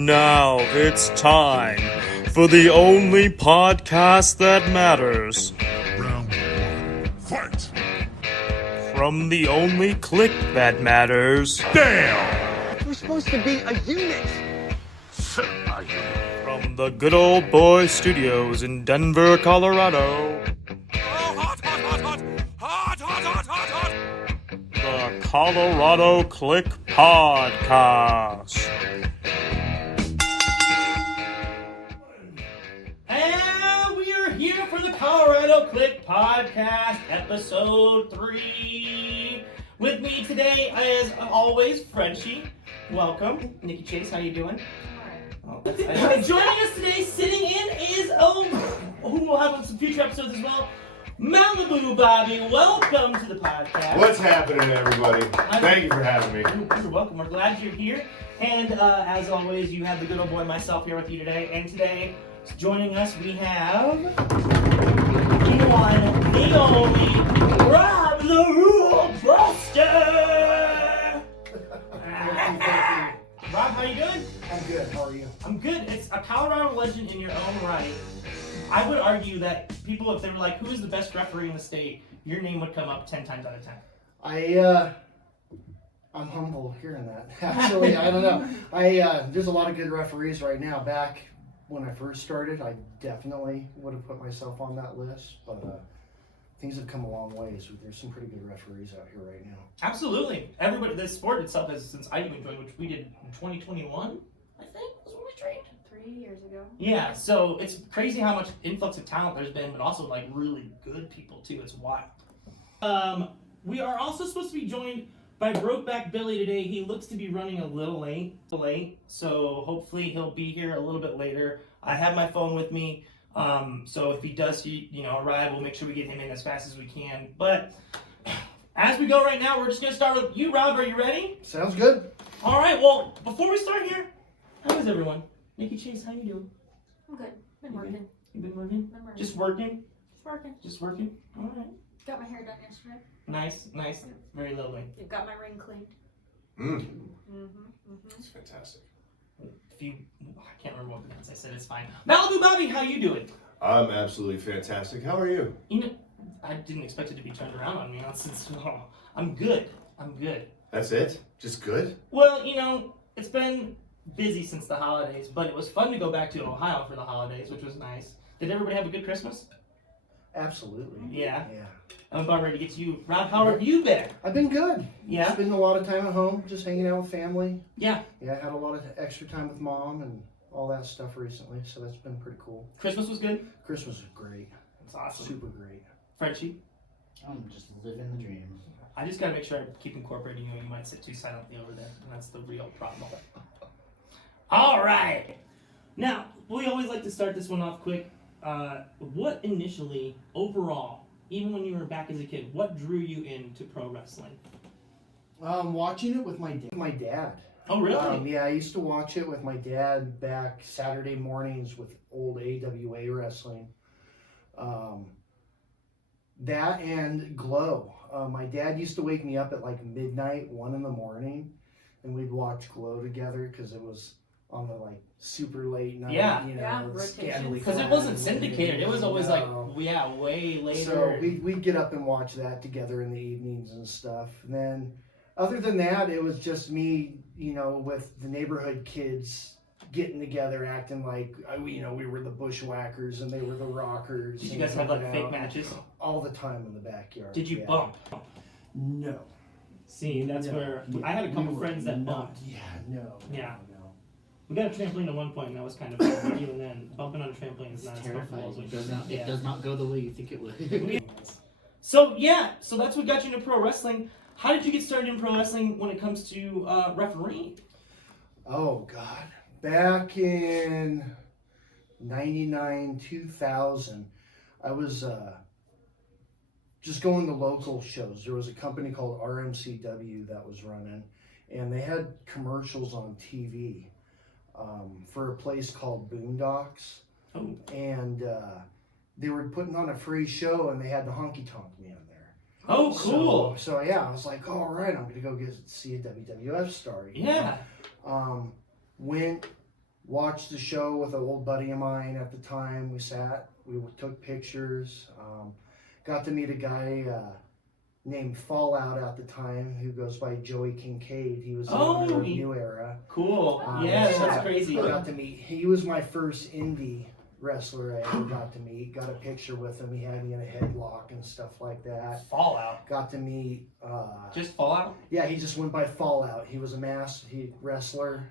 Now it's time for the only podcast that matters. Round one, fight! From the only Kliq that matters. Damn! We're supposed to be a unit. From the good old boy studios in Denver, Colorado. The Colorado Kliq Podcast. And we are here for the Colorado Kliq Podcast, episode 3. With me today, as always, Frenchy. Welcome. Nikki Chase, how you doing? Oh, joining us today, sitting in, is, who will have on some future episodes as well, Malibu Bobby. Welcome to the podcast. What's happening, everybody? Thank you for having me. You're welcome. We're glad you're here. And as always, you have the good old boy myself here with you today. And today, joining us, we have the one, the only, Rob the Rule Buster. Rob, how you doing? I'm good. How are you? I'm good. It's a Colorado legend in your own right. I would argue that people, if they were like, who is the best referee in the state, your name would come up 10 times out of 10. I'm humble hearing that. Actually, I don't know. There's a lot of good referees right now. Back when I first started, I definitely would have put myself on that list, but things have come a long way. So there's some pretty good referees out here right now. Absolutely. Everybody, the sport itself has, since I even joined, which we did in 2021, I think, was when we trained. 3 years ago. Yeah, so it's crazy how much influx of talent there's been, but also like really good people too. It's wild. We are also supposed to be joined by Brokeback Billy today. He looks to be running a little late, so hopefully he'll be here a little bit later. I have my phone with me, so if he does, arrive, we'll make sure we get him in as fast as we can. But as we go right now, we're just gonna start with you, Rob. Are you ready? Sounds good. All right. Well, before we start here, how is everyone? Nikki Chase, how you doing? I'm good. Been working. You been working? Been working. Just working? Just working. Just working? All right. Got my hair done yesterday. Nice. Very lovely. Got my ring cleaned. That's fantastic. I can't remember what I said. It's fine. Malibu Bobby, how you doing? I'm absolutely fantastic. How are you? I didn't expect it to be turned around on me. I'm good. That's it? Just good? Well, it's been busy since the holidays, but it was fun to go back to Ohio for the holidays, which was nice. Did everybody have a good Christmas? Absolutely. Yeah. Yeah. I'm about ready to get to you. Rob, how have you been? I've been good. Yeah? Spending a lot of time at home, just hanging out with family. Yeah. Yeah, I had a lot of extra time with mom and all that stuff recently, so that's been pretty cool. Christmas was good? Christmas was great. That's awesome. Super great. Frenchy? I'm just living the dream. I just gotta make sure I keep incorporating you, and you might sit too silently over there, and that's the real problem. All right. Now, we always like to start this one off quick. What initially, overall, even when you were back as a kid, what drew you into pro wrestling? Watching it with my dad. Oh, really? Yeah, I used to watch it with my dad back Saturday mornings with old AWA wrestling. That and Glow. My dad used to wake me up at like midnight, 1 in the morning, and we'd watch Glow together because it was on the like super late night. Yeah. Scantily Because it clad wasn't and syndicated. It was always way later. So we'd get up and watch that together in the evenings and stuff. And then other than that, it was just me, with the neighborhood kids getting together, acting like, we were the Bushwhackers and they were the Rockers. Did you guys have like fake matches? All the time in the backyard. Did you bump? No. See, that's where I had a couple friends that bumped. No. We got a trampoline at one point, and that was kind of fun. But even then, bumping on a trampoline is not as comfortable as It does not go the way you think it would. So that's what got you into pro wrestling. How did you get started in pro wrestling when it comes to refereeing? Oh, God. Back in 99, 2000, I was just going to local shows. There was a company called RMCW that was running, and they had commercials on TV for a place called Boondocks. Oh. And they were putting on a free show, and they had the Honky Tonk Man there. Oh, cool. So yeah, I was like, all right, I'm going to go see a WWF star. Yeah. Went watched the show with an old buddy of mine at the time. We took pictures. Got to meet a guy named Fallout at the time who goes by Joey Kincaid. He was the owner of New Era. Cool. Yeah, so that's crazy. I got to meet. He was my first indie wrestler I ever got to meet. Got a picture with him. He had me in a headlock and stuff like that. Fallout. Got to meet. Just Fallout? Yeah, he just went by Fallout. He was a masked wrestler.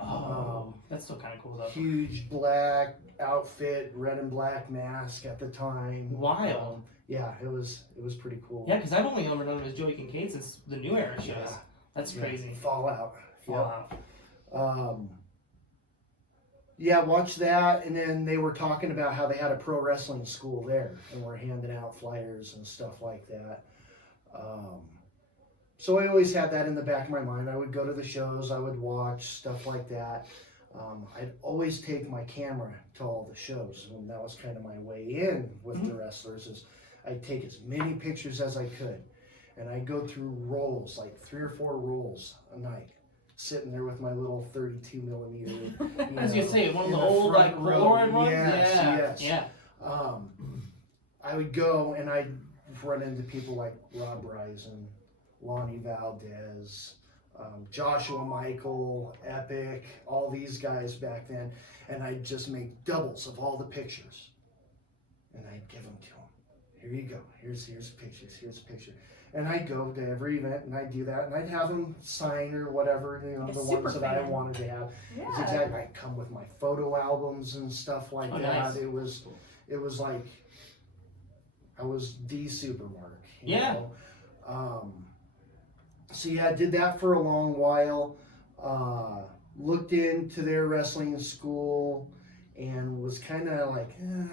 That's still kind of cool though. Huge black outfit, red and black mask at the time. Wild. Yeah, it was pretty cool. Yeah, because I've only ever known him as Joey Kincaid since the New Era shows. Yeah. That's crazy. Fallout. Fallout. Yeah, watch that, and then they were talking about how they had a pro wrestling school there, and were handing out flyers and stuff like that. So I always had that in the back of my mind. I would go to the shows, I would watch stuff like that. I'd always take my camera to all the shows, and that was kind of my way in with the wrestlers. Is I'd take as many pictures as I could, and I'd go through rolls, like 3 or 4 rolls a night, sitting there with my little 32 millimeter. I was gonna say one of in the old like Polaroid ones. Yes, yeah. I would go and I'd run into people like Rob Risen, Lonnie Valdez, Joshua Michael, Epic, all these guys back then, and I'd just make doubles of all the pictures, and I'd give them to them. Here you go. Here's pictures. Here's a picture. And I'd go to every event and I'd do that, and I'd have them sign or whatever, Like the a ones that I super fan. wanted to have. Yeah. It's exactly. I'd come with my photo albums and stuff like that. Nice. It was like I was the Supermark. Yeah. So yeah, I did that for a long while. Looked into their wrestling school and was kind of like,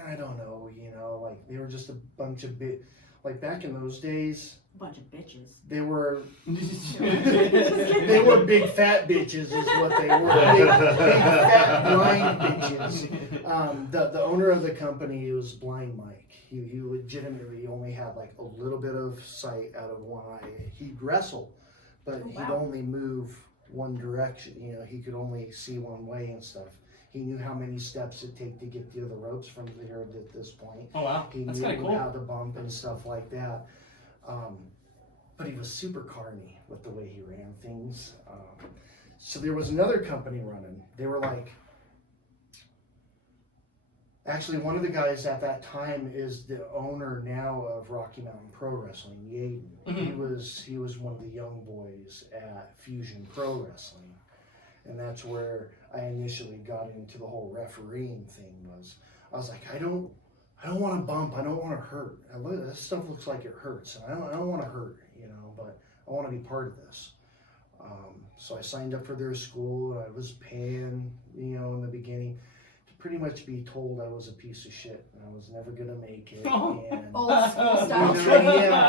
I don't know, like they were just a bunch of like back in those days, A bunch of bitches. they were they were big fat bitches is what they were. Big fat blind bitches. The owner of the company was blind Mike. He legitimately only had like a little bit of sight out of one eye. He'd wrestle, but Oh, he'd wow. only move one direction. He could only see one way and stuff. He knew how many steps it'd take to get to the ropes from there to this point. Oh wow, He that's knew kind of cool. how to bump and stuff like that. But he was super carny with the way he ran things. So there was another company running. They were like, actually one of the guys at that time is the owner now of Rocky Mountain Pro Wrestling, Yaden. Mhm. He was one of the young boys at Fusion Pro Wrestling. And that's where I initially got into the whole refereeing thing. I was like, I don't want to bump. I don't want to hurt. This stuff looks like it hurts, and I don't want to hurt, but I want to be part of this. So I signed up for their school. I was paying, in the beginning, to pretty much be told I was a piece of shit and I was never gonna make it. And, Old school style.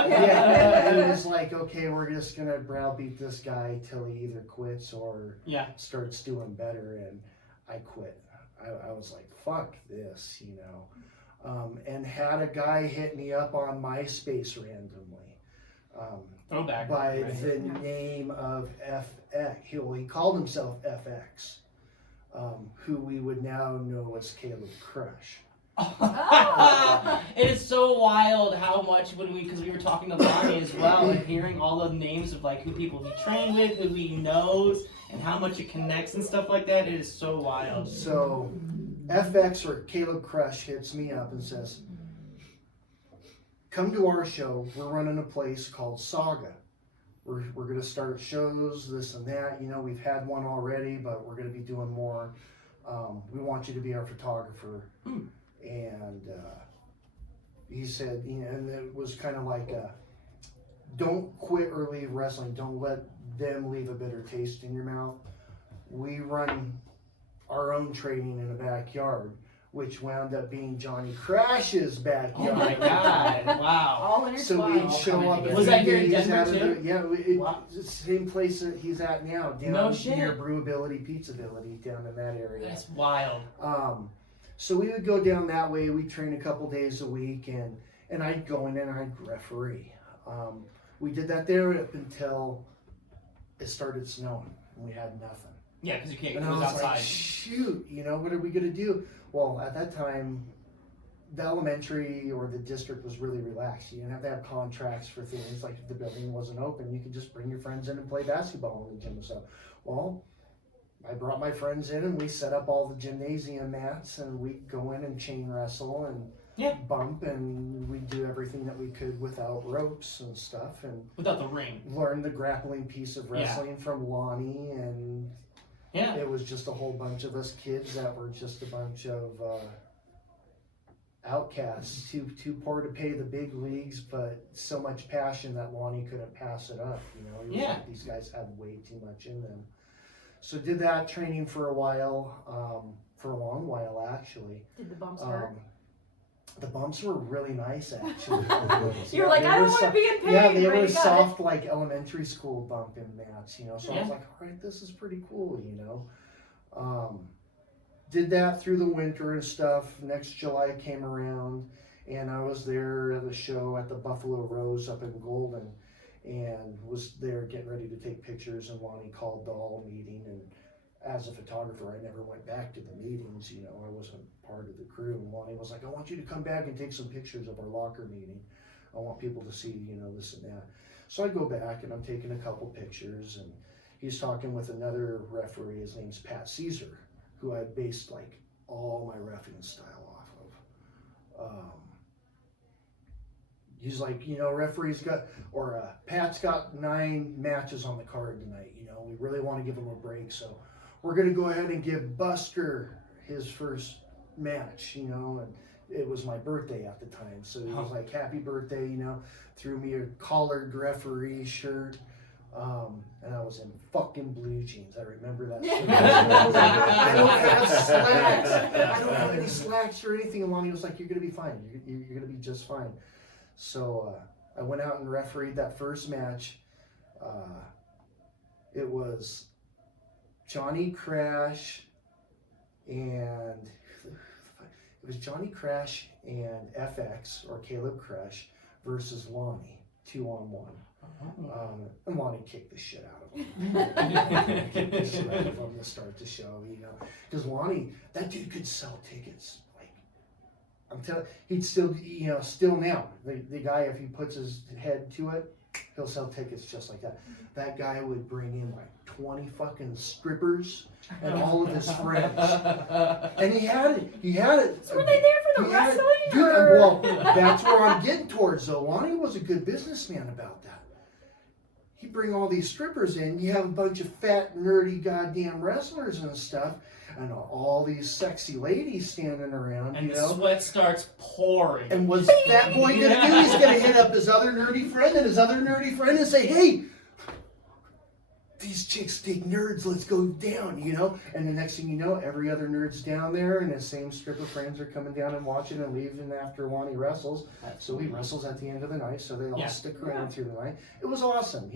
yeah. It was like, okay, we're just gonna browbeat this guy till he either quits or Yeah. starts doing better, and I quit. I was like, fuck this, and had a guy hit me up on MySpace randomly Throwback. by right? the name of FX. He called himself FX, who we would now know as Caleb Crush. It is so wild how much because we were talking to Bonnie as well, and hearing all the names of like who people he trained with, who he knows, and how much it connects and stuff like that. It is so wild. So FX or Caleb Crush hits me up and says, come to our show. We're running a place called Saga. We're going to start shows, this and that. We've had one already, but we're going to be doing more. We want you to be our photographer. And he said, and it was kind of like, don't quit or leave wrestling. Don't let them leave a bitter taste in your mouth. We run our own training in the backyard, which wound up being Johnny Crash's backyard. Oh my God! Wow. All intertwined. So we'd show up. Was that here in Denver out of too? Yeah, Wow. it's the same place that he's at now, down No shit. near Brewability, Pizzability, down in that area. That's wild. So we would go down that way. We'd train a couple days a week, and I'd go in and I'd referee. We did that there up until it started snowing, and we had nothing. Yeah, because you can't And go I was outside. like, shoot, what are we gonna do? Well, at that time, the elementary or the district was really relaxed. You didn't have to have contracts for things. Like if the building wasn't open, you could just bring your friends in and play basketball in the gym and stuff. Well, I brought my friends in and we set up all the gymnasium mats and we'd go in and chain wrestle and bump, and we'd do everything that we could without ropes and stuff, and without the ring. learn the grappling piece of wrestling from Lonnie, and it was just a whole bunch of us kids that were just a bunch of outcasts, too poor to pay the big leagues, but so much passion that Lonnie couldn't pass it up. He was like, these guys had way too much in them. So did that training for a while, for a long while actually. Did the bumps hurt? The bumps were really nice actually. You're like, I don't want to be in pain. Yeah, they but were you got soft like elementary school bumping mats, So I was like, all right, this is pretty cool, Did that through the winter and stuff. Next July came around, and I was there at a show at the Buffalo Rose up in Golden, and was there getting ready to take pictures, and Lonnie called the all meeting, and as a photographer, I never went back to the meetings, I wasn't part of the crew, and Lonnie was like, I want you to come back and take some pictures of our locker meeting. I want people to see, this and that. So I go back, and I'm taking a couple pictures, and he's talking with another referee, his name's Pat Caesar, who I based like all my reffing style off of. He's like, referee's Pat's got 9 matches on the card tonight, we really want to give him a break, so we're going to go ahead and give Buster his first match, and it was my birthday at the time, so he was like, happy birthday, threw me a collared referee shirt, and I was in fucking blue jeans. I remember that. I don't have slacks. I don't have any slacks or anything. And Lonnie was like, you're going to be fine. You're going to be just fine. So I went out and refereed that first match. It was Johnny Crash and FX, or Caleb Crash, versus Lonnie, 2-on-1. And Lonnie kicked the shit out of him. Kicked the shit out of him to start the show, because Lonnie, that dude could sell tickets. Like, I'm telling you, he'd still, still now, the guy, if he puts his head to it, he'll sell tickets just like that. That guy would bring in like 20 fucking strippers and all of his friends. And he had it. So were they there for the wrestling? Dude, well, that's where I'm getting towards, though. Lonnie was a good businessman about that. He'd bring all these strippers in. You have a bunch of fat, nerdy, goddamn wrestlers and stuff, and all these sexy ladies standing around, and the sweat starts pouring. And what's that boy gonna do? He's gonna hit up his other nerdy friend and say, hey, these chicks dig nerds, let's go down, And the next thing you know, every other nerd's down there, and his same stripper friends are coming down and watching and leaving after Lonnie wrestles. So he wrestles at the end of the night, so they all stick around through the night. It was awesome.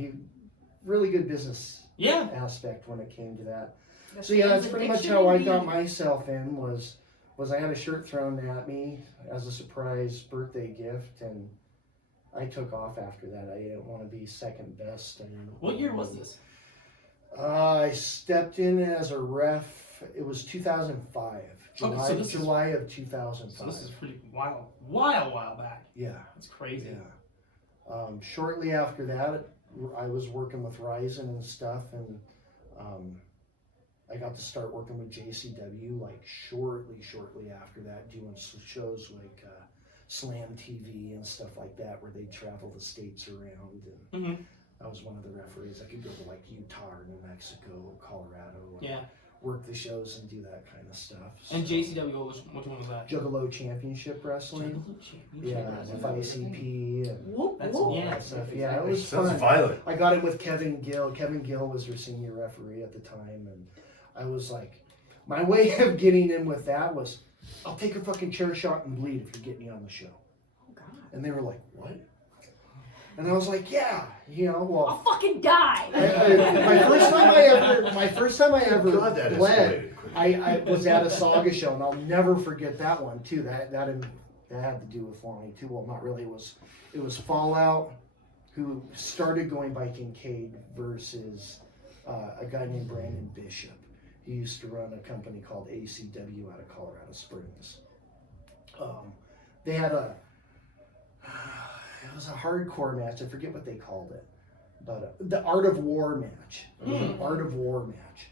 Really good business aspect when it came to that. So that's pretty much how I got myself in, was I had a shirt thrown at me as a surprise birthday gift, and I took off after that. I didn't want to be second best. What year was this? I stepped in as a ref. It was 2005. July of 2005. So this is pretty while back. Yeah. That's crazy. Yeah. Shortly after that, I was working with Ryzen and stuff, and I got to start working with JCW like shortly after that, doing shows like Slam TV and stuff like that, where they travel the states around, and I was one of the referees. I could go to like Utah or New Mexico or Colorado, and work the shows and do that kind of stuff. And JCW, which one was that? Juggalo Championship Wrestling. With ICP and all that stuff. Yeah, it was fun. Violent. I got it with Kevin Gill. Kevin Gill was her senior referee at the time, and I was like, my way of getting in with that was, I'll take a fucking chair shot and bleed if you get me on the show. Oh God. And they were like, what? And I was like, yeah, I'll fucking die. My first time I ever bled, I was at a Saga show, and I'll never forget that one too. That had to do with Lonnie too. Well, not really. It was Fallout, who started going by Kincaid, versus a guy named Brandon Bishop. He used to run a company called ACW out of Colorado Springs. They had it was a hardcore match. I forget what they called it, but the Art of War match. It was an Art of War match,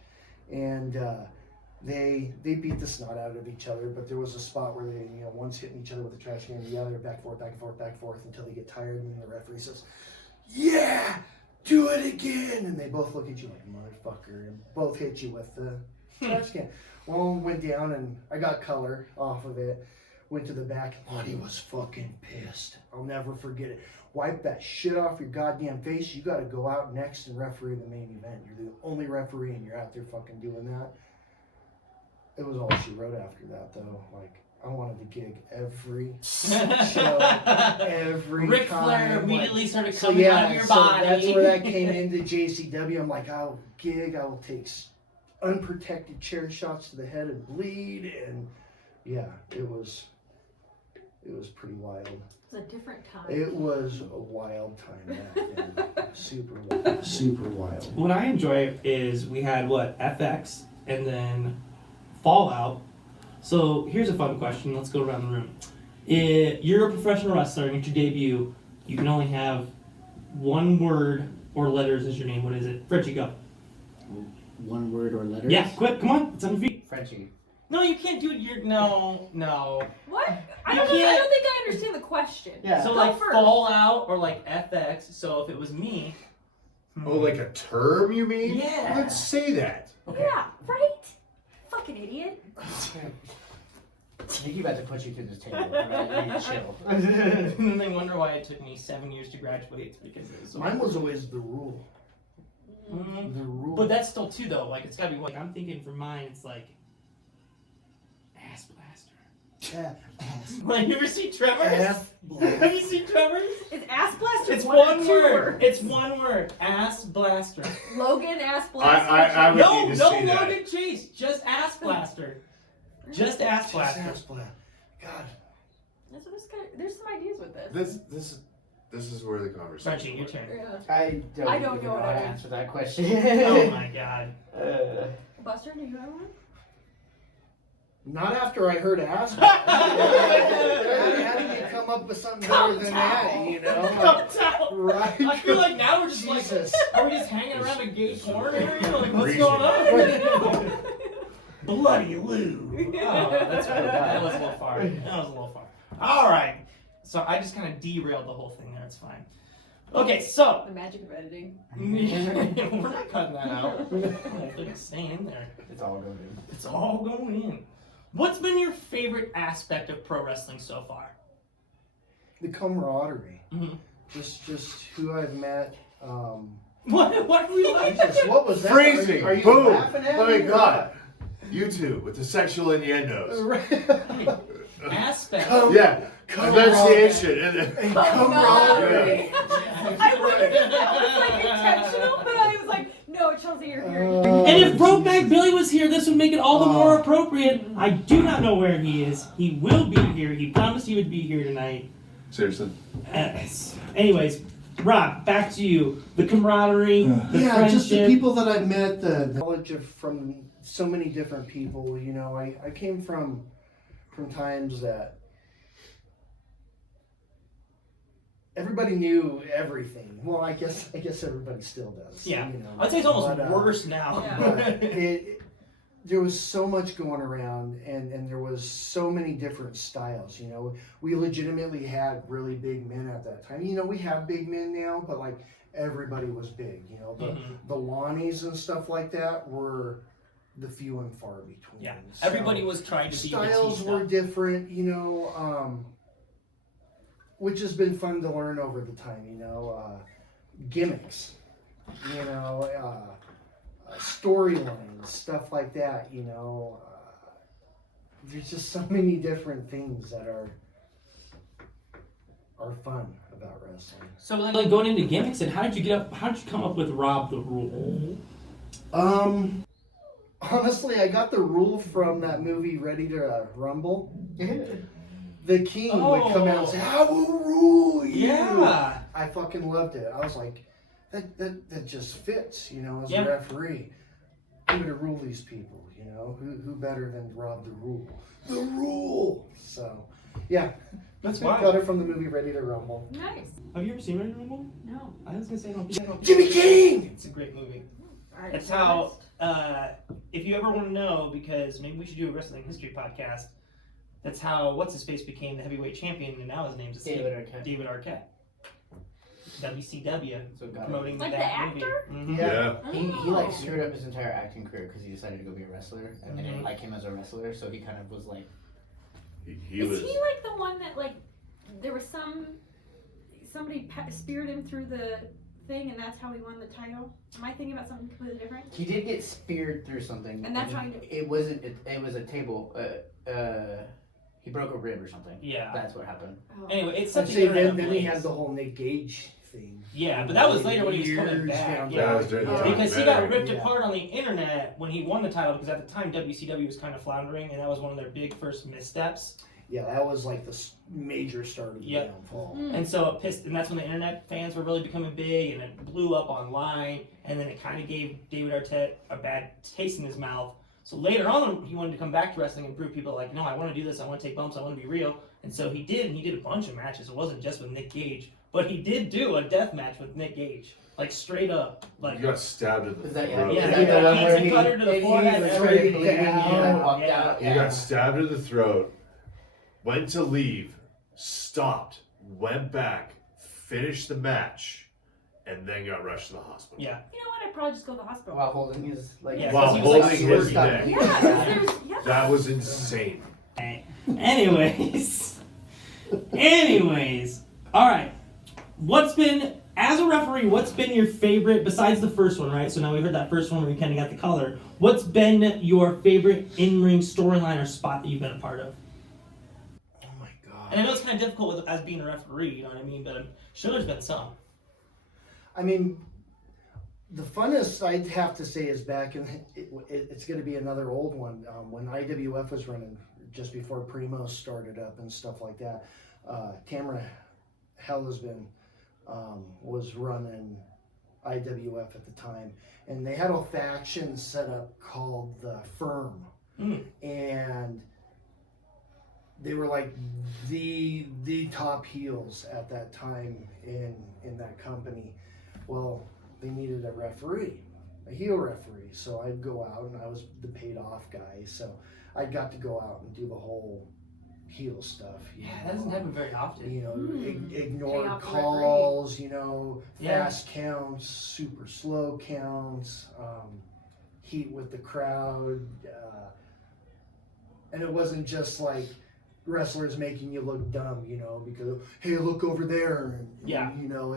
and they beat the snot out of each other. But there was a spot where they, one's hitting each other with a trash can, the other back and forth, back and forth, back and forth until they get tired, and then the referee says, "Yeah, do it again!" And they both look at you like, "Motherfucker," and both hit you with the trash can. One went down, and I got color off of it. Went to the back, and Lonnie was fucking pissed. I'll never forget it. Wipe that shit off your goddamn face. You gotta go out next and referee the main event. You're the only referee, and you're out there fucking doing that. It was all she wrote after that, though. Like, I wanted to gig every show, every Ric time. Flair immediately started coming out of your body. That's where that came into JCW. I'm like, I'll gig, I will take unprotected chair shots to the head and bleed, and yeah, it was pretty wild. It was a different time. It was a wild time back then. Super wild. Super wild. What I enjoy is we had FX and then Fallout. So here's a fun question. Let's go around the room. You're a professional wrestler and it's your debut. You can only have one word or letters as your name. What is it? Frenchy, go. One word or letters? Yeah, quick, come on. It's on your feet. Frenchy. No, you can't do it. No. What? I You don't can't- think I understand the question. Yeah. So Go like first. Fallout or like FX. So if it was me. Oh, like a term, you mean? Yeah. Let's say that. Yeah, right? Fucking idiot. Nikki about to put you through this table. Right? You need to chill. And then they wonder why it took me 7 years to graduate. It's because it was so Mine was always the rule. Mhm. The rule. But that's still two though. Like it's gotta be I'm thinking for mine. It's like ass blaster. Yeah. Like you ever see Tremors? Ass Have you seen Tremors? Is ass blaster It's one or one two word. words? It's one word. Ass blaster. Logan ass blaster. I would No, need to no see that. Logan Chase. Just ass blaster. Just ass blaster. Ass blast. God. There's some ideas with this. This is where the conversation. Frenchy, your turn. Yeah. I don't I don't even know what how to I- answer that question. Oh my god. Buster, do you have one? Not after I heard ass blast. How do you come up with something better than that, Come tell. Right? I feel like now we're just Jesus. are we just hanging around a gay corner area? Like, what's Reaching. going on? Bloody Lou. Oh, that's really bad. That was a little far. All right. So I just kind of derailed the whole thing there. It's fine. Okay, so The magic of editing. we're not cutting that out. It's staying in there. It's all going in. It's all going in. What's been your favorite aspect of pro wrestling so far? The camaraderie. Mm-hmm. Just who I've met. What were you like? Jesus, what was that? Phrasing. Are you Boom. laughing at Oh me my or God. You two with the sexual innuendos. what? Aspect. Yeah. Enunciation. And Oh, camaraderie. I wondered if that was like intentional, but I was like, no, Chelsea, you're here. And if Brokeback Billy was here, this would make it all the more appropriate. I do not know where he is. He will be here. He promised he would be here tonight. Seriously. Anyways, Rob, back to you. The camaraderie, the Yeah, friendship. just the people that I've met, the knowledge from so many different people. I came from times that everybody knew everything. Well, I guess everybody still does. Yeah. I'd say it's almost But, worse now. Yeah. but there was so much going around, and there was so many different styles. We legitimately had really big men at that time. We have big men now, but like everybody was big. The Lonnies and stuff like that were the few and far between. Yeah. So Everybody was trying to be styles Batista. were different, which has been fun to learn over the time. Gimmicks, storylines, stuff like that. There's just so many different things that are fun about wrestling. So like going into gimmicks, and how did you come up with Rob the Rule? Honestly, I got the rule from that movie Ready to Rumble. The King would come out and say, "I will rule you." Yeah. I fucking loved it. I was like, that just fits, as Yeah. a referee. I'm gonna rule these people. You know, who better than Rob the Rule? The Rule. So, yeah, That's we wild. got it from the movie Ready to Rumble. Nice. Have you ever seen Ready to Rumble? No. I was gonna say no. Jimmy King. It's a great movie. Alright, That's so how. If you ever want to know, because maybe we should do a wrestling history podcast. That's how what's his face became the heavyweight champion, and now his name's David Arquette. David Arquette. WCW So got it. promoting Like that the movie. actor? Mhm. Yeah. He like screwed up his entire acting career because he decided to go be a wrestler, and they didn't Mhm. like him as a wrestler, so he kind of was like, He Is was. he like the one that like there was somebody speared him through the thing and that's how he won the title? Am I thinking about something completely different? he did get speared through something, And that's how he- it wasn't. It was a table. He broke a rib or something. Yeah. That's what happened. Oh. Anyway, it's I'd such say an then internet he blaze. had the whole Nick Gage thing. Yeah, but that was later when he was coming Years back. down Yeah. That was during the Oh. Because he got ripped Yeah. apart on the internet when he won the title, because at the time WCW was kind of floundering, and that was one of their big first missteps. Yeah, that was like the major start of the Yep. downfall. Mm. And so it pissed, and that's when the internet fans were really becoming big, and it blew up online, and then it kind of gave David Arquette a bad taste in his mouth. So later on, he wanted to come back to wrestling and prove people like, no, I want to do this, I want to take bumps, I want to be real. And so he did, and he did a bunch of matches. It wasn't just with Nick Gage, but he did do a death match with Nick Gage, like straight up, like He got stabbed in the Is that throat. Yeah, is that the one pizza where he- cutter to the he forehead, was everything. already bleeding and then walked Yeah. out? He got stabbed in the throat, went to leave, stopped, went back, finished the match, and then got rushed to the hospital. yeah. You know what? I'd probably just go to the hospital. While holding his like. Yeah, While because he was, like, holding super his stuck. neck. Yeah, 'cause there's yeah. That was insane. Anyways, all right. As a referee, what's been your favorite, besides the first one, right? So now we heard that first one where we kind of got the color. What's been your favorite in-ring storyline or spot that you've been a part of? Oh my god. And I know it's kind of difficult as being a referee, you know what I mean? But I'm sure there's been some. I mean, the funnest I'd have to say is back in it's going to be another old one when IWF was running just before Primo started up and stuff like that. Tamara Hellesbin was running IWF at the time, and they had a faction set up called the Firm, and they were like the top heels at that time in that company. Well, they needed a referee, a heel referee, so I'd go out, and I was the paid off guy, so I got to go out and do the whole heel stuff. Yeah, that doesn't happen very often. You know, Pay ignore off the calls, you know, Yeah. fast counts, super slow counts, heat with the crowd. And it wasn't just like wrestlers making you look dumb, you know, because, hey, look over there. And, Yeah. You know,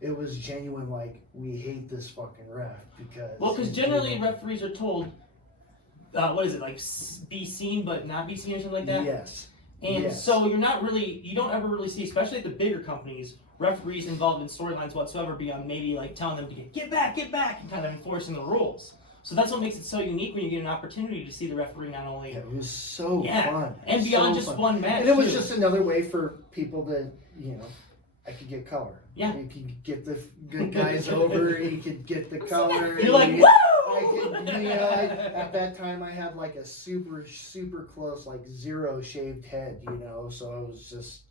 it was genuine, like, we hate this fucking ref because... Well, because generally referees are told, what is it, like be seen but not be seen or something like that? Yes. And Yes. so you don't ever really see, especially at the bigger companies, referees involved in storylines whatsoever beyond maybe like telling them to get back, and kind of enforcing the rules. So that's what makes it so unique when you get an opportunity to see the referee not only It was so Yeah. fun. and beyond So just fun. one match. And it was too. just another way for people to, you know, I could get color. Yeah. You could get the good guys over, you could get the color. You're like, you woo! I could, you know, at that time I had like a super, super close, like zero shaved head, you know, so it was just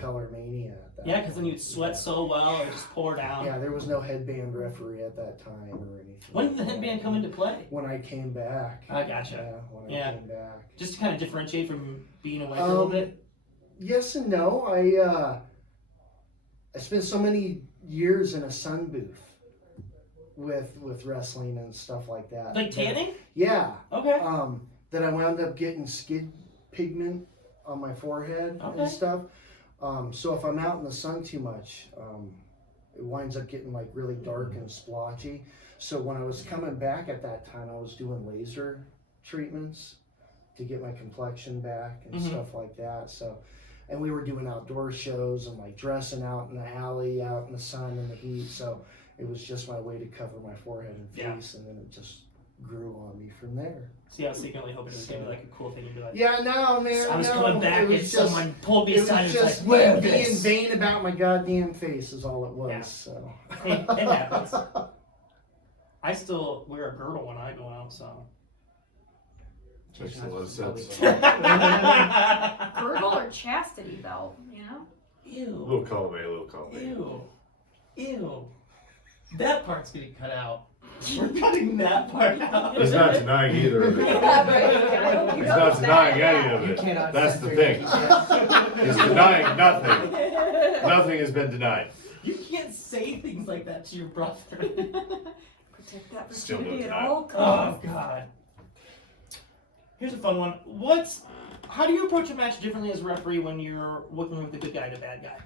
color mania at that Yeah, because then point. you'd sweat so well and just pour down. Yeah, there was no headband referee at that time or anything. When did the headband come into play? When I came back. I gotcha. Yeah, when Yeah. I came back. Just to kind of differentiate from being away for a little bit. Yes and no. I spent so many years in a sun booth with wrestling and stuff like that. Like tanning? Yeah. Okay. That I wound up getting skid pigment on my forehead Okay. and stuff. So if I'm out in the sun too much, it winds up getting like really dark and splotchy. So when I was coming back at that time, I was doing laser treatments to get my complexion back and Mhm. stuff like that. So, and we were doing outdoor shows and like dressing out in the alley, out in the sun and the heat. So it was just my way to cover my forehead and Yeah. face, and then it just grew on me from there. See, I was secretly hoping it was going to be like a cool thing to be like, Yeah, no, man. I was no, coming back it and was just, someone pulled me it was aside and was just like, wear being this. vain about my goddamn face is all it was. Yeah. So. Hey, it happens. I still wear a girdle when I go out, so. Makes a lot of sense. Girdle or chastity belt, you know? Ew. Little column A, little column B. Ew. Ew. That part's getting cut out. We're cutting that part out. He's not denying either of it. He's not denying any of You it. cannot That's the censor thing. Nikki. He's denying nothing. Nothing has been denied. You can't say things like that to your brother. Protect that Still no virginity at denial. all costs. Oh God. Here's a fun one. How do you approach a match differently as a referee when you're working with a good guy and a bad guy?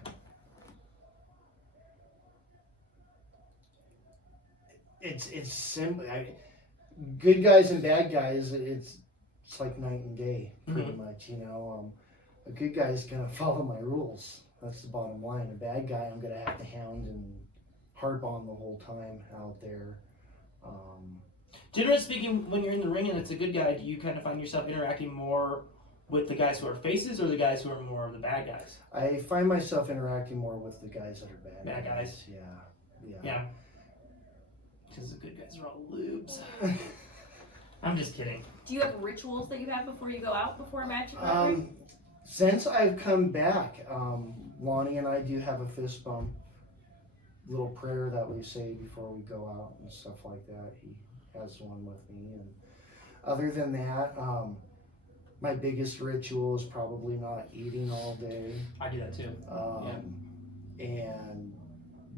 It's simple. Good guys and bad guys. It's like night and day, pretty much. You know, a good guy's gonna follow my rules. That's the bottom line. A bad guy, I'm gonna have to hound and harp on the whole time out there. Generally speaking, when you're in the ring and it's a good guy, do you kind of find yourself interacting more with the guys who are faces or the guys who are more of the bad guys? I find myself interacting more with the guys that are bad. Bad guys. Yeah. Because the good guys are all lubes. I'm just kidding. Do you have rituals that you have before you go out before a match? Since I've come back, Lonnie and I do have a fist bump, little prayer that we say before we go out and stuff like that. He has one with me, and other than that, my biggest ritual is probably not eating all day. I do that too. And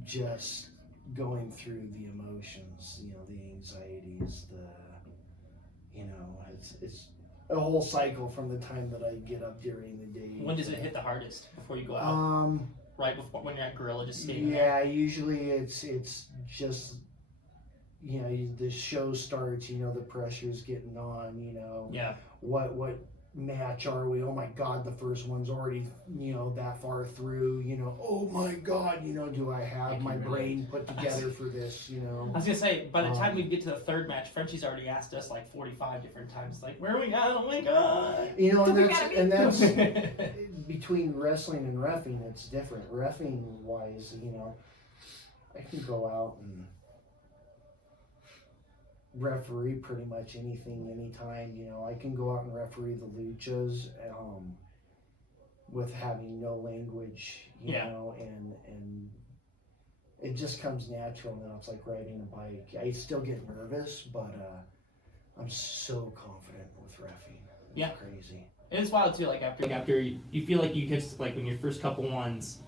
just going through the emotions, you know, the anxieties, it's a whole cycle from the time that I get up during the day. When does it hit the hardest before you go out? Right before, when you're at Gorilla, just skating there? Yeah, usually it's just, you know, the show starts, you know, the pressure's getting on, you know. Yeah. What match are we? Oh my God, the first one's already, you know, that far through, you know. Oh my God, you know, do I have my brain put together for this, you know? I was gonna say, by the time we get to the third match, Frenchy's already asked us like 45 different times, like, where are we at? Oh my God. You know, and that's between wrestling and reffing, it's different. Reffing wise, you know, I can go out and referee pretty much anything, anytime. You know, I can go out and referee the luchas with having no language, you know, and it just comes natural now. It's like riding a bike. I still get nervous, but I'm so confident with reffing. It's crazy. And it's wild too, like after you feel like you just, like when your first couple ones,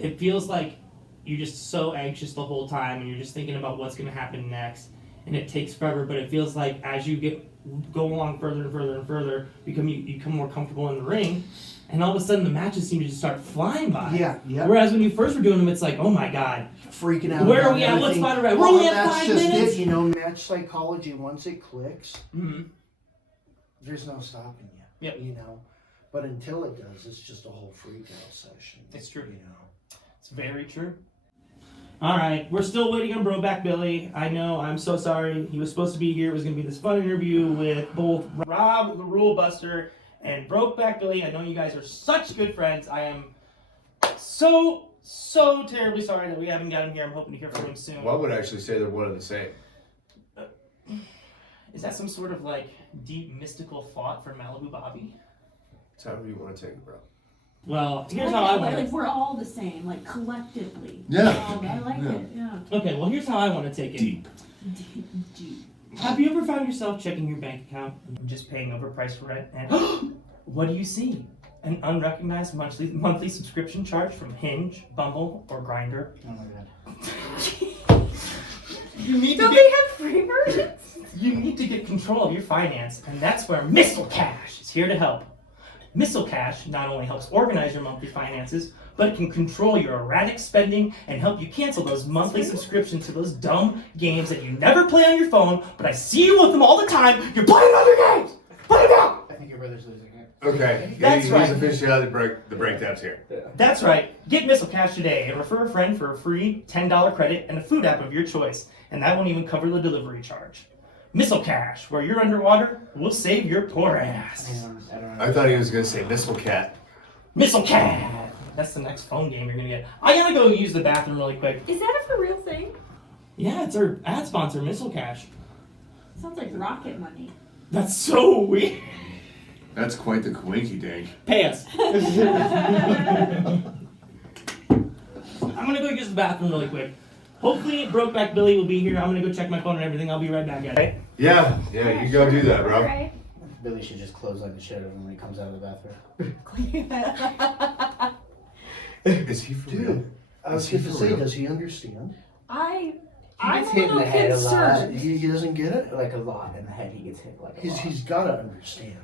it feels like you're just so anxious the whole time and you're just thinking about what's going to happen next. And it takes forever, but it feels like as you go along further and further and further, you become more comfortable in the ring, and all of a sudden the matches seem to just start flying by. Yeah. Whereas when you first were doing them, it's like, oh my God, freaking out. Where are we at? What spot are we at? We're only at 5 minutes. That's just it, you know. Match psychology. Once it clicks, there's no stopping you. Yep. You know, but until it does, it's just a whole freak out session. It's true. You know, it's very true. All right, we're still waiting on Broback Billy. I know, I'm so sorry. He was supposed to be here. It was going to be this fun interview with both Rob, the Rule Buster, and Broback Billy. I know you guys are such good friends. I am so terribly sorry that we haven't got him here. I'm hoping to hear from him soon. One would actually say they're one and the same. Is that some sort of like deep mystical thought for Malibu Bobby? It's however you want to take it, bro. Well, here's how I want like to... we're all the same, like collectively. Yeah. I like it, yeah. Okay, well, here's how I want to take it. Deep. Deep. Have you ever found yourself checking your bank account and just paying overpriced rent and what do you see? An unrecognized monthly subscription charge from Hinge, Bumble, or Grindr? Oh my God. Don't they have free versions? You need to get control of your finance, and that's where Missile Cash is here to help. Missile Cash not only helps organize your monthly finances, but it can control your erratic spending and help you cancel those monthly subscriptions to those dumb games that you never play on your phone, but I see you with them all the time. You're playing other games! Put it down! I think your brother's losing it. Okay, That's he's right. officially out of the breakdowns here. That's right. Get Missile Cash today and refer a friend for a free $10 credit and a food app of your choice, and that won't even cover the delivery charge. Missile Cash, where you're underwater, we'll save your poor ass. I don't know. I thought he was going to say Missile Cat. Missile Cash! That's the next phone game you're gonna get. I gotta go use the bathroom really quick. Is that a for real thing? Yeah, it's our ad sponsor, Missile Cash. Sounds like rocket money. That's so weird. That's quite the coinky dink. Pay us. I'm gonna go use the bathroom really quick. Hopefully Brokeback Billy will be here. I'm gonna go check my phone and everything. I'll be right back, guys. Yeah, you go do that, bro. Alright. Billy should just close like the shit of him when he comes out of the bathroom. Is he for real? Dude, I was Is he going to for say, real? does he understand? I'm gets a hit in little the head a lot. concerned. He doesn't get it? Like a lot in the head, he gets hit like a lot. He's got to understand.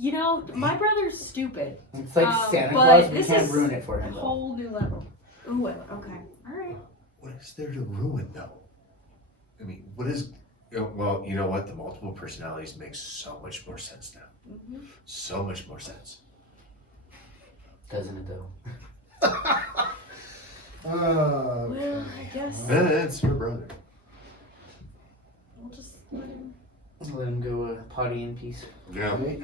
You know, my brother's stupid. It's like Santa but Claus, we this can't is ruin it for A him. Though. whole new level. Ooh, okay. Alright. What is there to ruin, though? I mean, what is... Well, you know what? The multiple personalities makes so much more sense now. Mm-hmm. So much more sense. Doesn't it though? Well, I guess That's her brother. we'll just let him. Let him go potty in peace. Yeah. Right?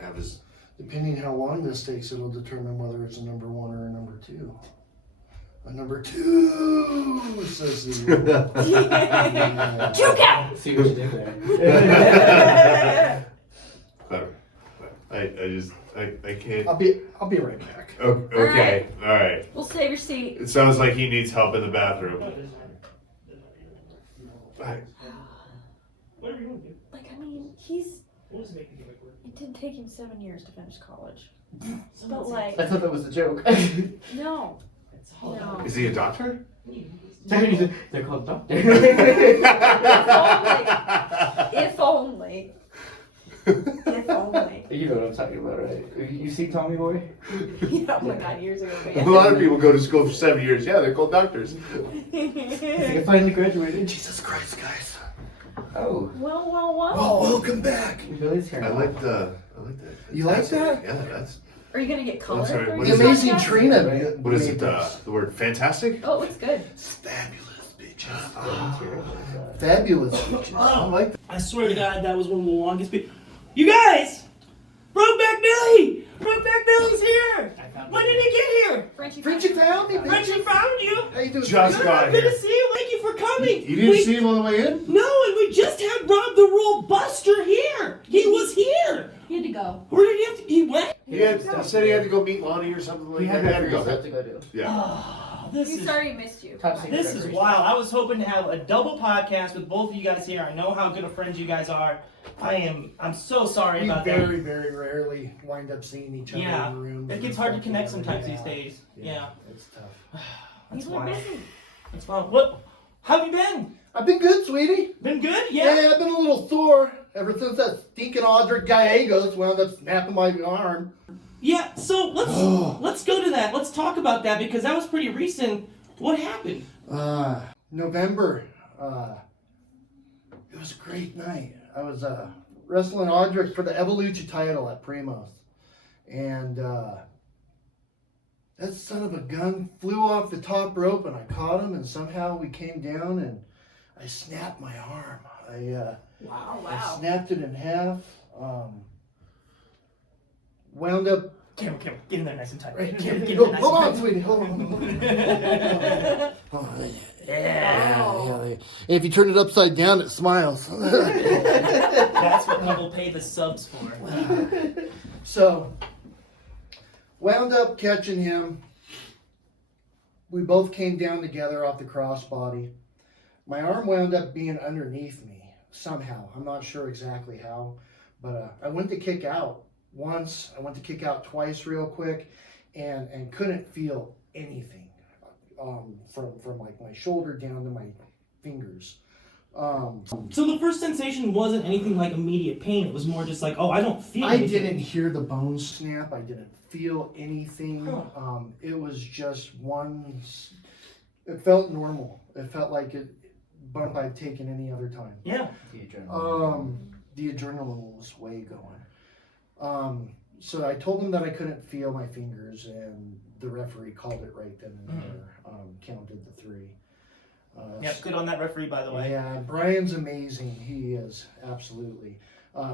Have his... Depending how long this takes, it'll determine whether it's a number 1 or a number 2. A number 2, says the Juke out! See what you did there. Clever. I can't... I'll be right back. Oh, okay, alright. We'll save your seat. It sounds like he needs help in the bathroom. Right. Whatever you want to do. Like, I mean, We'll just make it work. it did take him 7 years to finish college. But like, I thought that was a joke. no. It's all No. Is he a doctor? They're called doctors. If only. If only. You know what I'm talking about, right? You see Tommy Boy? Yeah, oh my god, years ago, A man. lot of people go to school for 7 years. Yeah, they're called doctors. I finally graduated. Jesus Christ, guys. Oh. Well. Oh, welcome back. Billy's here. I like that. You like that? Yeah, that's... Are you gonna get color? sorry, for what The your is amazing podcast? Trina. What is it, made this. the word fantastic? Oh, it looks good. Fabulous bitches. Oh. Fabulous bitches. I like that. I swear to God, that was one of the longest. You guys, Brokeback Billy. Brokeback Billy's here. When did he get here? Frenchy. Frenchy found me, Frenchy bitches. found you. How you doing? Just Frenchy? got Good here. to see you. Thank you for coming. You didn't see him on the way in? No, and we just had Rob the Roll Buster here. He was here. He had to go. Where did he have to? He went. He said he had to go meet Lonnie or something like He that. had Had to go. to go do. Yeah. Oh, this He's is sorry he missed you. Top secret. this is decoration. wild. I was hoping to have a double podcast with both of you guys here. I know how good of friends you guys are. I'm so sorry We about very, very rarely wind up seeing each other Yeah. in the room. that. It gets hard to connect sometimes these days. Yeah. It's tough. That's People are wild. busy. That's wild. What? How have you been? I've been good, sweetie. Been good? Yeah, I've been a little sore ever since that stinking Audric Gallegos wound up snapping my arm. Yeah, so let's go to that. Let's talk about that because that was pretty recent. What happened? November. It was a great night. I was wrestling Audric for the Evolution title at Primos. And that son of a gun flew off the top rope and I caught him and somehow we came down and I snapped my arm. I snapped it in half. Wound up. Cameron, get in there nice and tight. Right, Cameron, get in there nice hold on, and tight. sweetie. Hold on. Yeah. If you turn it upside down, it smiles. That's what people pay the subs for. So, wound up catching him. We both came down together off the crossbody. My arm wound up being underneath me somehow. I'm not sure exactly how, but I went to kick out once. I went to kick out twice real quick and couldn't feel anything from like my shoulder down to my fingers. So the first sensation wasn't anything like immediate pain. It was more just like, oh, I don't feel I anything. didn't hear the bones snap. I didn't feel anything. Huh. It was just one. It felt normal. It felt like it bump I'd taken any other time. Yeah. The adrenaline. The adrenaline was way going. So I told him that I couldn't feel my fingers, and the referee called it right then and there. Counted the 3. Yep, good on that referee, by the way. Yeah, Brian's amazing. He is, absolutely.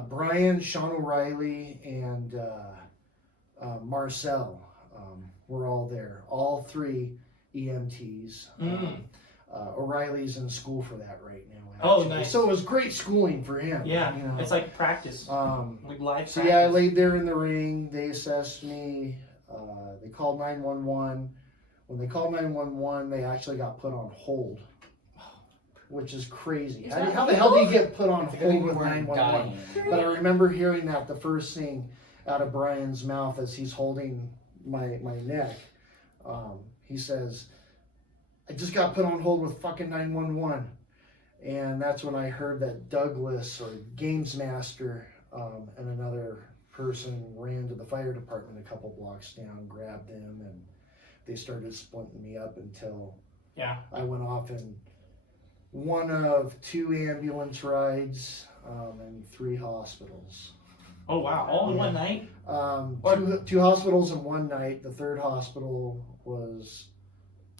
Brian, Sean O'Reilly, and Marcel were all there. All 3 EMTs. O'Reilly's in school for that right now. Oh, actually. nice. So it was great schooling for him. Yeah, you know. it's like practice, like live So practice. yeah, I laid there in the ring. They assessed me. They called 911. When they called 911, they actually got put on hold, which is crazy. Is How, that how the hell do you get put on It's a good thing hold with we weren't 911? dying. But I remember hearing that the first thing out of Brian's mouth as he's holding my neck. He says, I just got put on hold with fucking 911. And that's when I heard that Douglas or Games Master and another person ran to the fire department a couple blocks down, grabbed them, and they started splitting me up until I went off in one of 2 ambulance rides and 3 hospitals. Oh wow! All in one night? Two hospitals in one night. The third hospital was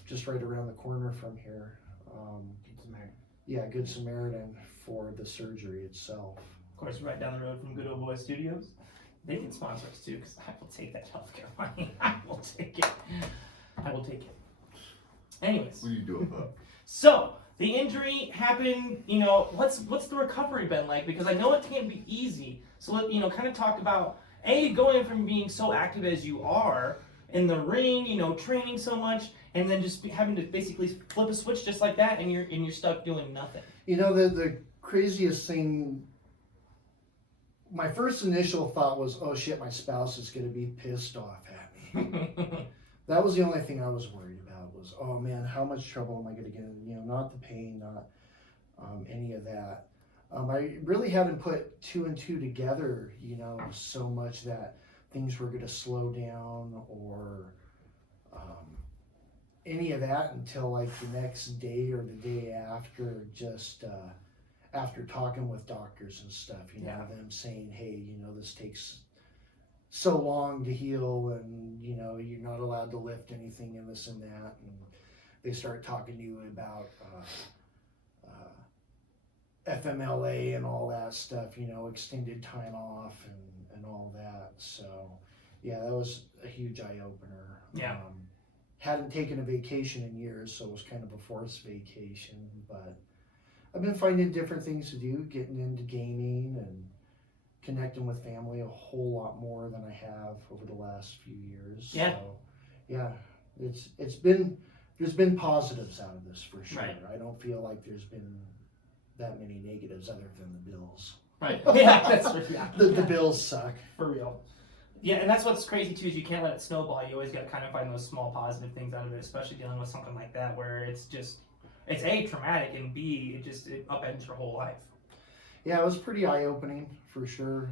just right around the corner from here. Yeah, Good Samaritan for the surgery itself. Of course, right down the road from Good Old Boy Studios. They can sponsor us too, because I will take that healthcare money. I will take it. I will take it. Anyways. What are you doing, bud? So the injury happened. You know, what's the recovery been like? Because I know it can't be easy. So let kind of talk about going from being so active as you are in the ring, training so much, and then just having to basically flip a switch just like that, and you're stuck doing nothing. You know, the craziest thing. My first initial thought was, oh shit, my spouse is going to be pissed off at me. That was the only thing I was worried about was, oh man, how much trouble am I going to get in? Not the pain, not any of that. I really hadn't put 2 and 2 together, so much that things were going to slow down or any of that until like the next day or the day after, just after talking with doctors and stuff, them saying, hey, this takes so long to heal and, you're not allowed to lift anything and this and that. And they start talking to you about FMLA and all that stuff, extended time off and all that. So, yeah, that was a huge eye-opener. Yeah. Hadn't taken a vacation in years, so it was kind of a forced vacation, but I've been finding different things to do, getting into gaming and connecting with family a whole lot more than I have over the last few years. Yeah. So, yeah, there's been positives out of this for sure. Right. I don't feel like there's been that many negatives other than the Bills. Right. Yeah, that's right. Yeah. The Bills suck. For real. Yeah, and that's what's crazy too, is you can't let it snowball. You always got to kind of find those small positive things out of it, especially dealing with something like that where it's A, traumatic, and B, it upends your whole life. Yeah, it was pretty eye-opening for sure.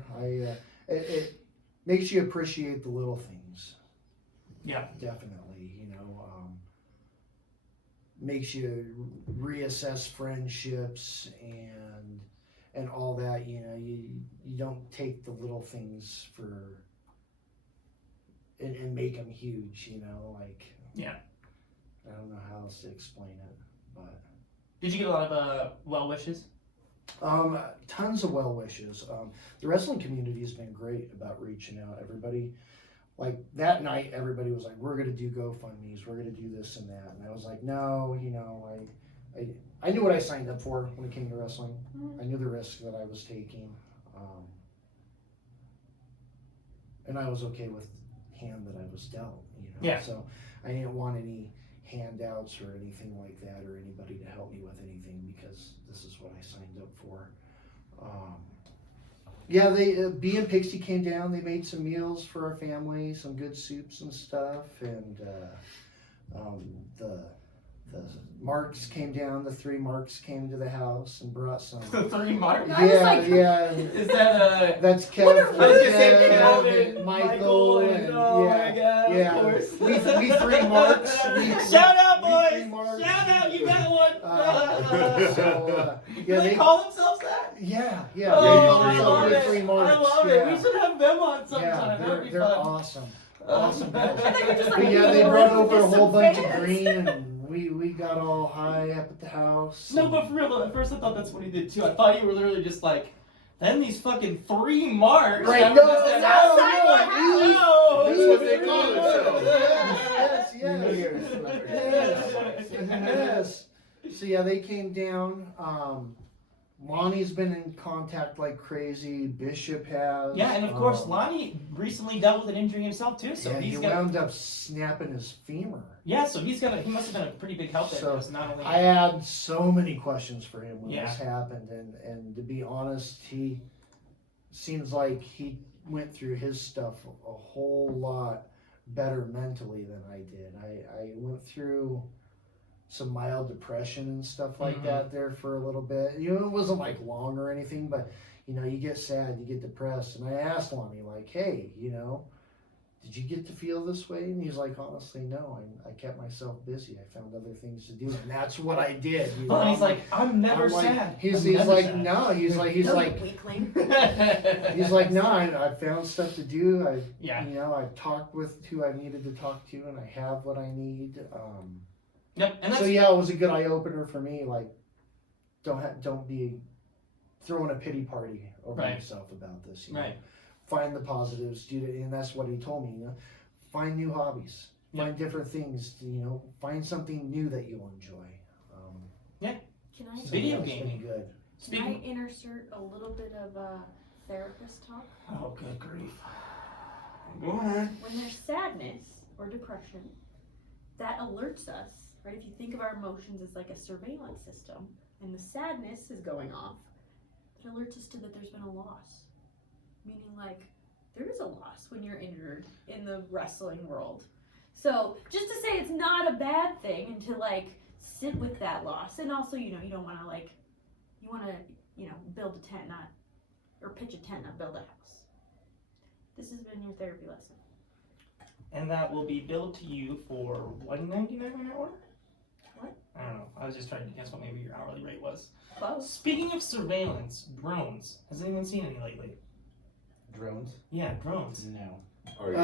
It makes you appreciate the little things. Yeah. Definitely, makes you reassess friendships and all that. You don't take the little things and make them huge. Yeah. I don't know how else to explain it, but. Did you get a lot of well wishes? Tons of well wishes. The wrestling community has been great about reaching out. Everybody, like that night, everybody was like, "We're gonna do GoFundMe's. We're gonna do this and that." And I was like, "No, I knew what I signed up for when it came to wrestling. I knew the risk that I was taking, and I was okay with the hand that I was dealt. Yeah. So I didn't want any handouts or anything like that, or anybody to help me with anything, because this is what I signed up for. Yeah, they B and Pixie came down. They made some meals for our family, some good soups and stuff, and the Marks came down. The 3 Marks came to the house and brought some. The 3 Marks? I was like, Yeah. Is that That's Kev. I was gonna say Kev Kev and Michael, and oh yeah, my god, yeah. of course. We 3 Marks. Shout out, we boys! 3 Marks. Shout out, you got one! So, Do they call themselves that? Yeah. Oh, I So love we're it. 3 Marks. I love it. We should have them on Yeah, sometime. That would be they're fun. awesome. Awesome guys. And then you're just like, But yeah, they brought over a "There's whole some bunch of fans." green, and we got all high up at the house. No, but for real though, at first I thought that's what he did too. I thought you were literally just like, then these fucking 3 Marks. Right, I'm no, just no, like, no, oh, That's what they call themselves. Yes. So yeah, they came down. Lonnie's been in contact like crazy. Bishop has. Yeah, and of course, Lonnie recently dealt with an injury himself too. So yeah, he's he got. wound up snapping his femur. Yeah, so he must have been a pretty big help there. So, Because not only. I had so many questions for him when Yeah. this happened, and to be honest, he seems like he went through his stuff a whole lot better mentally than I did. I went through some mild depression and stuff like that there for a little bit. You know, it wasn't like long or anything, but you know, you get sad, you get depressed. And I asked Lonnie, like, hey, you know, did you get to feel this way? And he's like, honestly, no. I kept myself busy. I found other things to do, and that's what I did. You know? Lonnie's like, I'm never I'm like- sad. He's I'm never like, sad. no. He's like, weakling. he's like, no. I found stuff to do. Yeah. You know, I've talked with who I needed to talk to, and I have what I need. Yep, and that's. So yeah, it was a good eye opener for me. Like, don't be throwing a pity party over Right. yourself about this. You know? Right. Find the positives, dude, and that's what he told me. You know, find new hobbies, find different things. You know, find something new that you'll enjoy. Can I, So Video that's been gaming. good. can I Speaking. insert a little bit of therapist talk? Oh, good grief. Go ahead. When there's sadness or depression, that alerts us, right? If you think of our emotions as like a surveillance system, and the sadness is going off, it alerts us to that there's been a loss. Meaning, like, there is a loss when you're injured in the wrestling world. So, just to say it's not a bad thing, and to, like, sit with that loss. And also, you know, you don't want to, like, you want to, you know, build a tent, not, or pitch a tent, not build a house. This has been your therapy lesson. And that will be billed to you for $1.99 an hour? What? I don't know. I was just trying to guess what maybe your hourly rate was. Close. Speaking of surveillance, drones. Has anyone seen any lately? Drones? Yeah, drones. No. Are you?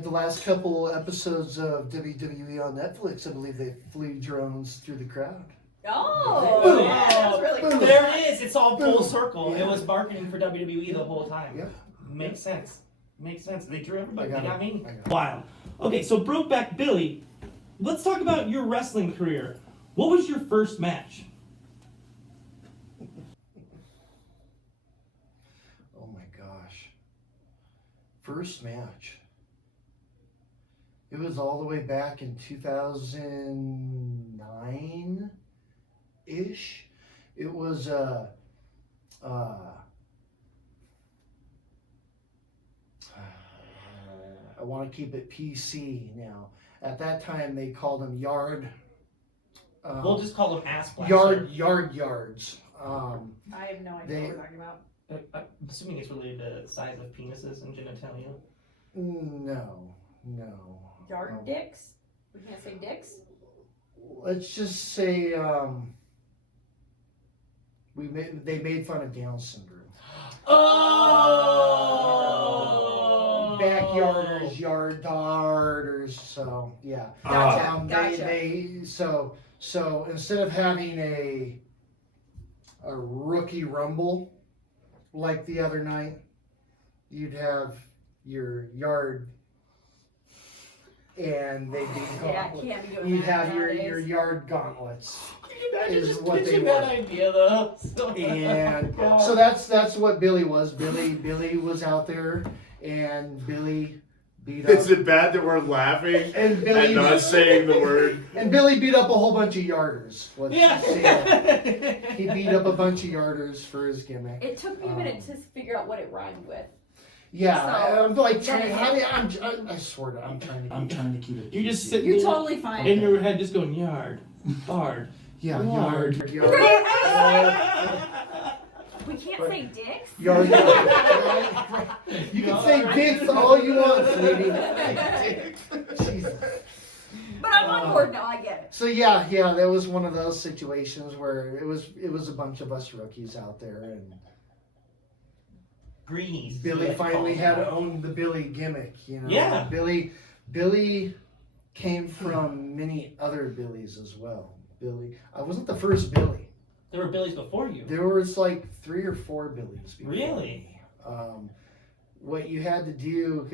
The last couple episodes of WWE on Netflix, I believe they flew drones through the crowd. Oh, yeah, that's really cool. There it is. It's all full circle. Yeah. It was marketing for WWE the whole time. Yeah. Makes sense. Makes sense. They drew everybody. I They got got it. me. I got it. Wow. Okay, so Brokeback Billy, let's talk about your wrestling career. What was your first match? Oh my gosh. First match. It was all the way back in 2009-ish. It was I want to keep it PC now. At that time, they called them yard. We'll just call them ass blaster. yards. I have no idea They- what we're talking about. I'm assuming it's related to size of penises and genitalia. No. Yard No. dicks? We can't say dicks? Let's just say they made fun of Down syndrome. Oh! Backyarders, yardarders. So yeah. Gotcha. Gotcha. So instead of having a rookie rumble like the other night, you'd have your yard, and they'd be Yeah, gauntlet. can't be doing You'd that have your nowadays. yard gauntlets. Imagine is just what they pitching that were. idea though. And God. so that's what Billy was. Billy was out there, and Billy beat up. Is it bad that we're laughing And and not saying the word? And Billy beat up a whole bunch of yarders. Let's just say that. Yeah. He beat up a bunch of yarders for his gimmick. It took me a minute to figure out what it rhymed with. Yeah, So, I'm like that trying. is- I swear to, I'm trying to. I'm trying to keep it. You're just PC. sitting You're there totally fine. in your head, just going yard, hard. Yeah, Yard. yard. We can't say dicks? Yard. You can say dicks all you want, sweetie. Jesus. But I'm on board now, I get it. So yeah, that was one of those situations where it was a bunch of us rookies out there, and Greenies. Billy finally had to own the Billy gimmick. You know, Yeah. Billy came from many other Billies as well. I wasn't the first Billy. There were Billies before you. There was like 3 or 4 Billies before Really? me. What you had to do,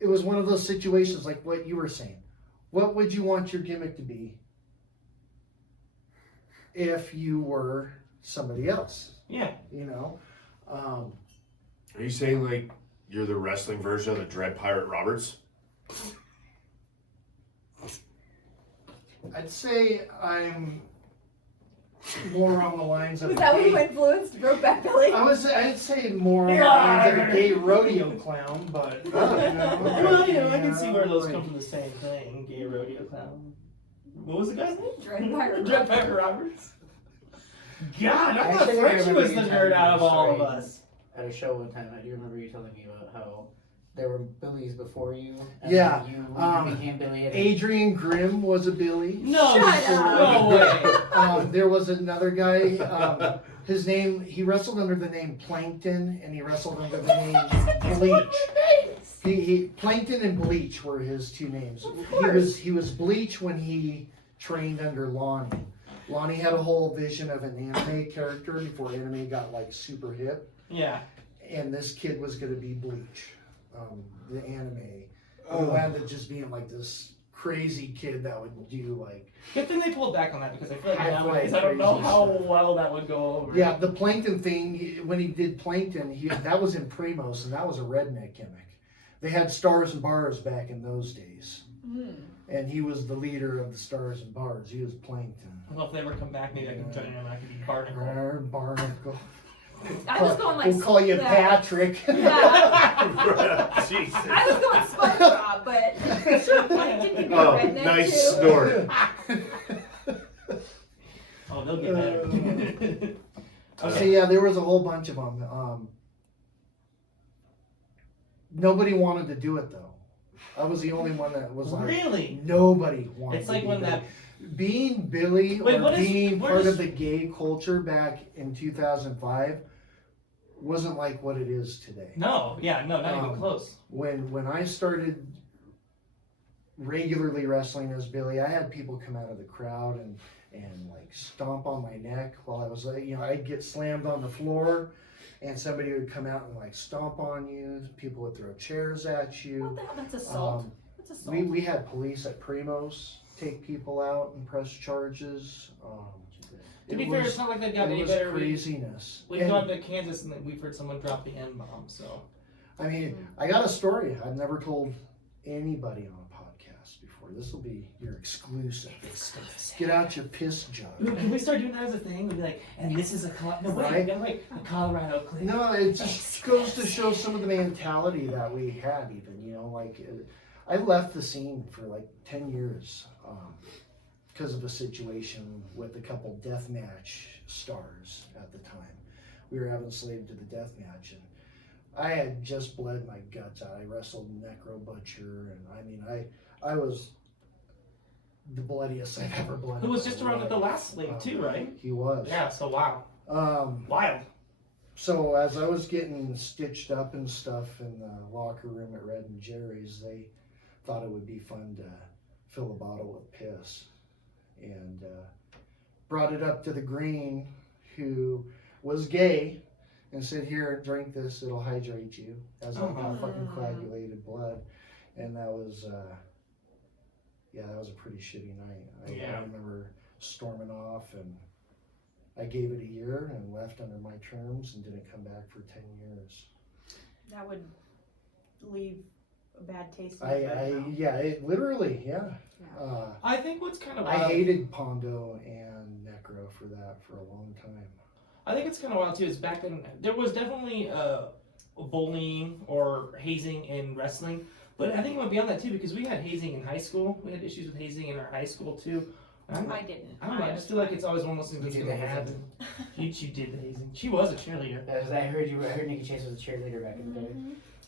it was one of those situations like what you were saying. What would you want your gimmick to be? if you were somebody else, Yeah. you know. Are you saying like you're the wrestling version of the Dread Pirate Roberts? I'd say I'm more on the lines of Was that what you influenced Brokeback Billy? I'd say more on the lines of a gay rodeo clown, but Well, I can see where those come from the same thing. Gay rodeo clown. What was the guy's name? Dread Pirate. Dread Pirate Roberts. God, I thought Actually, I Frenchy remember was you the telling nerd me out of a all of story. us. At a show one time, I do remember you telling me about how there were Billies before you. And Yeah, then you became Billy. Adrian Grimm was a Billy. No, Shut up. no way. There was another guy. His name, he wrestled under the name Plankton, and he wrestled under the name Bleach. He Plankton and Bleach were his two names. He was Bleach when he trained under Lonnie. Lonnie had a whole vision of an anime character before anime got like super hip, Yeah. and this kid was gonna be Bleach, the anime. Who wound up just being like this crazy kid that would do like. Good thing they pulled back on that because I feel like High nowadays flying I don't know crazy how stuff. well that would go over. Yeah, the Plankton thing, when he did Plankton, that was in Primos, and that was a redneck gimmick. They had Stars and Bars back in those days. And he was the leader of the Stars and Bars. He was Plankton. Well, if they ever come back, maybe I can join in and I can be Barnacle. Barnacle. I was going like. We'll call you yeah. Patrick. Yeah. Jesus. I was going SpongeBob, but sure, Plankton can be Oh, redneck nice too. snort. Oh, they'll get better. So yeah, there was a whole bunch of them. Nobody wanted to do it though. I was the only one that was like, Really? nobody wanted It's to like be when Billy. that. Being Billy Wait, or what is- being what part is- of the gay culture back in 2005 wasn't like what it is today. No, yeah, no, not even Um, close. When I started regularly wrestling as Billy, I had people come out of the crowd and like stomp on my neck while I was like, I'd get slammed on the floor and somebody would come out and like stomp on you. People would throw chairs at What you. the hell? That's assault. That's assault. We had police at Primos take people out and press charges. To be fair, it's not like they've gotten it any was better. craziness. We've And, gone to Kansas and we've heard someone drop the N-bomb, so. I mean, I got a story I've never told anybody on a podcast before. This will be your exclusive. Get out your piss jug. Ooh, can we start doing that as a thing? We'd be like, and this is a Right? a Colorado Kliq. No, it just goes to show some of the mentality that we had even, I left the scene for like 10 years because of a situation with a couple deathmatch stars at the time. We were having slave to the deathmatch, and I had just bled my guts out. I wrestled Necro Butcher, and I was the bloodiest I've ever bled. Who was in my just around at the life. last slave too, right? He was. Yeah, so wow. Wild. So as I was getting stitched up and stuff in the locker room at Red and Jerry's, they thought it would be fun to fill a bottle with piss, and brought it up to the Green, who was gay, and said, "Here, drink this. It'll hydrate you." As I got fucking coagulated blood, and that was that was a pretty shitty night. I remember storming off, and I gave it a year and left under my terms and didn't come back for 10 years. That would leave a bad taste in your mouth. It literally, yeah. Yeah. I think what's kind of I wild. hated Pondo and Necro for that for a long time. I think it's kind of wild too. Is back then there was definitely bullying or hazing in wrestling, but I think it went beyond that too because we had hazing in high school. We had issues with hazing in our high school too. I didn't. I don't know. I just feel like it's always one of those things that's You gonna did the happen. She did the hazing. She was a cheerleader. I heard Nikki Chase was a cheerleader back in the day.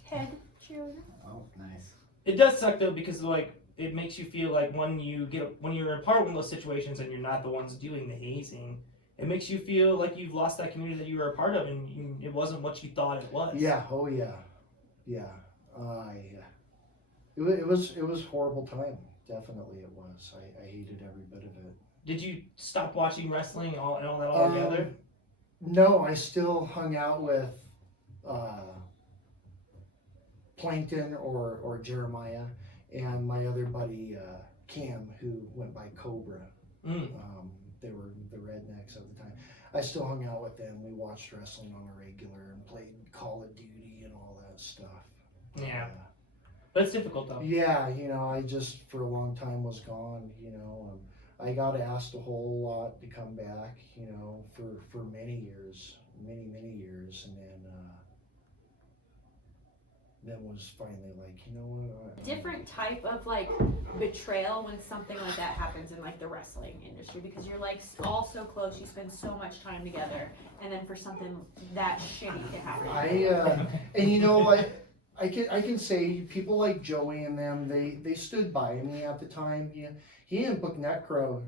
Head cheerleader. Oh, nice. It does suck though because like it makes you feel like when you're a part of one of those situations and you're not the ones doing the hazing, it makes you feel like you've lost that community that you were a part of and it wasn't what you thought it was. Yeah, oh yeah. Yeah. It was a horrible time. Definitely it was. I hated every bit of it. Did you stop watching wrestling and all that all together? No, I still hung out with Plankton or Jeremiah and my other buddy Cam, who went by Cobra. they were the rednecks at the time. I still hung out with them. We watched wrestling on a regular and played Call of Duty and all that stuff. Yeah. That's difficult though. Yeah, you know, I just for a long time was gone, you know. I got asked a whole lot to come back, you know, for many years, many years, and then was finally like, you know what? Different type of like betrayal when something like that happens in like the wrestling industry, because you're like all so close, you spend so much time together, and then for something that shitty to happen. And you know what? I can say people like Joey and them, they stood by me at the time. He didn't book Necro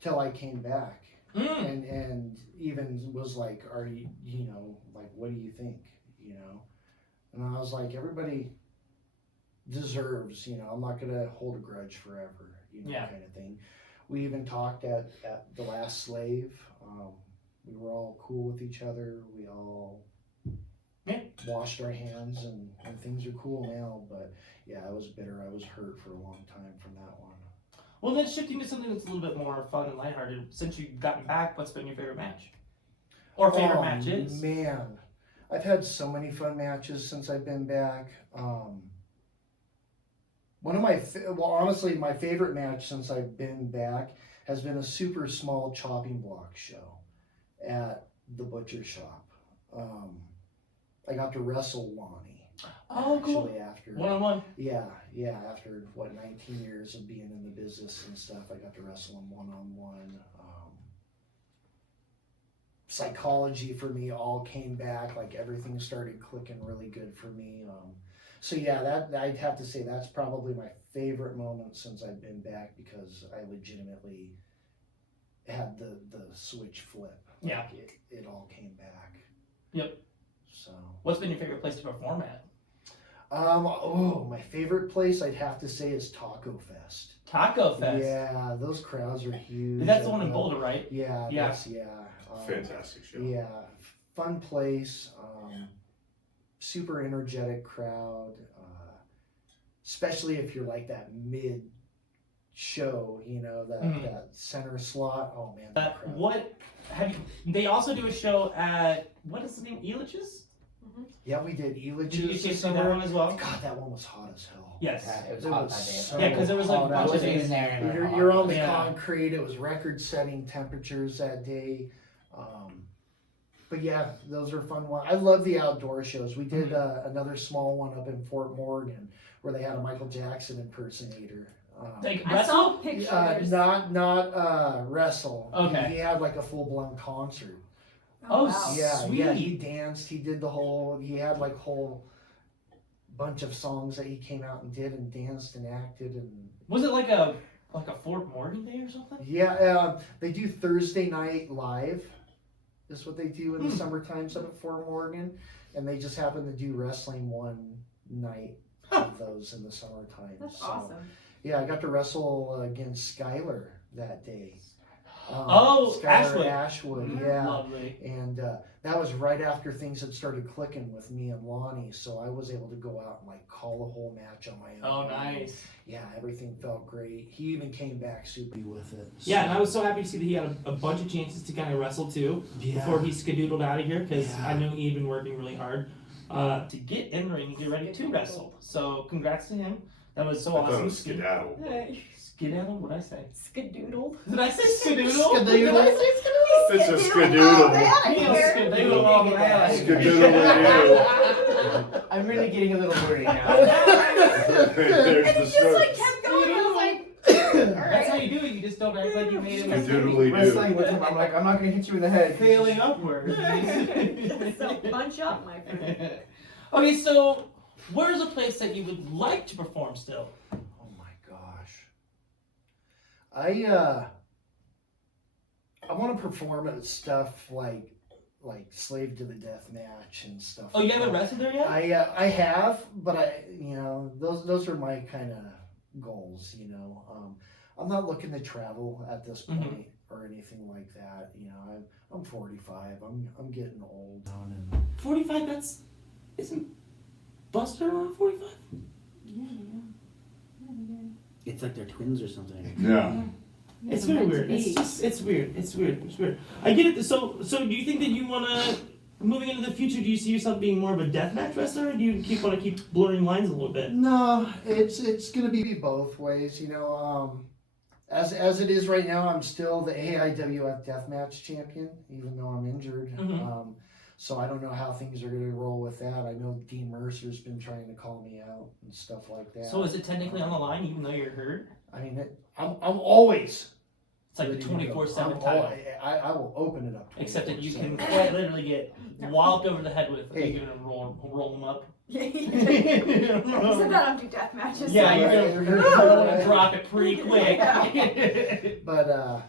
till I came back, and even was like, "Are you know, like, what do you think?" You know, and I was like, everybody deserves, you know, I'm not gonna hold a grudge forever, you know, kind of thing. We even talked at the last Slave. We were all cool with each other. We all washed our hands, and things are cool now. But yeah, I was bitter. I was hurt for a long time from that one. Well, then shifting to something that's a little bit more fun and lighthearted. Since you've gotten back, what's been your favorite match? Or favorite matches? Man, I've had so many fun matches since I've been back. One of my, honestly, my favorite match since I've been back has been a super small chopping block show at the butcher shop. I got to wrestle Lonnie. Oh, cool. Actually, after one-on-one. Yeah. After 19 years of being in the business and stuff, I got to wrestle him one-on-one. Psychology for me all came back. Like everything started clicking really good for me. So yeah, that I'd have to say that's probably my favorite moment since I've been back, because I legitimately had the switch flip. Yeah. Like it all came back. Yep. So. What's been your favorite place to perform at? My favorite place I'd have to say is Taco Fest. Taco Fest. Yeah, those crowds are huge. That's the one in Boulder, right? Yeah. Fantastic show. Yeah, fun place. Super energetic crowd. Especially if you're like that mid show, you know, that center slot. Oh man, that crowd. What have you? They also do a show at, what is the name? Elitch's? Yeah, we did Elitch's. Did you see that one as well? God, that one was hot as hell. Yes. Yeah, it was hot that day. So Yeah, because there was like a hot. bunch of wasn't days. even there. And You're on the Yeah. concrete. It was record-setting temperatures that day. But yeah, those are fun ones. I love the outdoor shows. We did another small one up in Fort Morgan where they had a Michael Jackson impersonator. Like I saw wrestle? pictures. Not wrestle. Okay. He had like a full-blown concert. Oh, wow. Yeah, he sweet. danced. He did the whole. He had like whole bunch of songs that he came out and did and danced and acted and. Was it like a Fort Morgan day or something? Yeah, they do Thursday night live. Is what they do in the summertime up at Fort Morgan, and they just happen to do wrestling one night of those in the summertime. That's So, awesome. Yeah, I got to wrestle against Skylar that day. Ashwood. Ashwood, yeah. Lovely. And that was right after things had started clicking with me and Lonnie, so I was able to go out and like call the whole match on my own. Oh, nice. Yeah, everything felt great. He even came back super with it. Yeah, and I was so happy to see that he had a bunch of chances to kind of wrestle too before he skedoodled out of here, because I know he had been working really hard to get in the ring and get ready to wrestle. So congrats to him. That was so I thought it awesome. was skedaddle. Skedaddle? What'd I say? Skadoodle. Did I say skedoodle? Skadoodle. Did I say skadoodle? It's a skadoodle. Skedoodle all the way. Skadoodle. I'm really getting a little worried now. There's the Just like snow. kept going. I was like, That's how you do it. You just don't act like you made it. Skadoodly Wrestling do. with him, I'm like, I'm not gonna hit you in the head. Failing upwards. so punch up, my friend. Okay, so where's a place that you would like to perform still? Oh my gosh. I want to perform at stuff like Slave to the Death match and stuff. Oh, you like haven't that. wrestled there yet? I have, but those are my kind of goals. I'm not looking to travel at this point or anything like that. I'm 45. I'm getting old. 45. Isn't Buster around 45? Yeah. It's like they're twins or something. Yeah. It's Never very meant to weird. It's be. just, it's weird. It's weird. It's weird. I get it. So do you think that you wanna, moving into the future, do you see yourself being more of a deathmatch wrestler, or do you want to keep blurring lines a little bit? No, it's gonna be both ways. You know, as it is right now, I'm still the AIWF Deathmatch champion, even though I'm injured. Mhm. So I don't know how things are gonna roll with that. I know Dean Mercer's been trying to call me out and stuff like that. So is it technically on the line, even though you're hurt? I mean, I'm always. It's like the ready to go. 24/7 I'm title. I will open it up. Except that you can 24/7. quite literally get walloped over the head with. Hey. You're gonna roll them up. He said that I don't do death matches. Yeah, so- you're gonna drop it pretty quick. But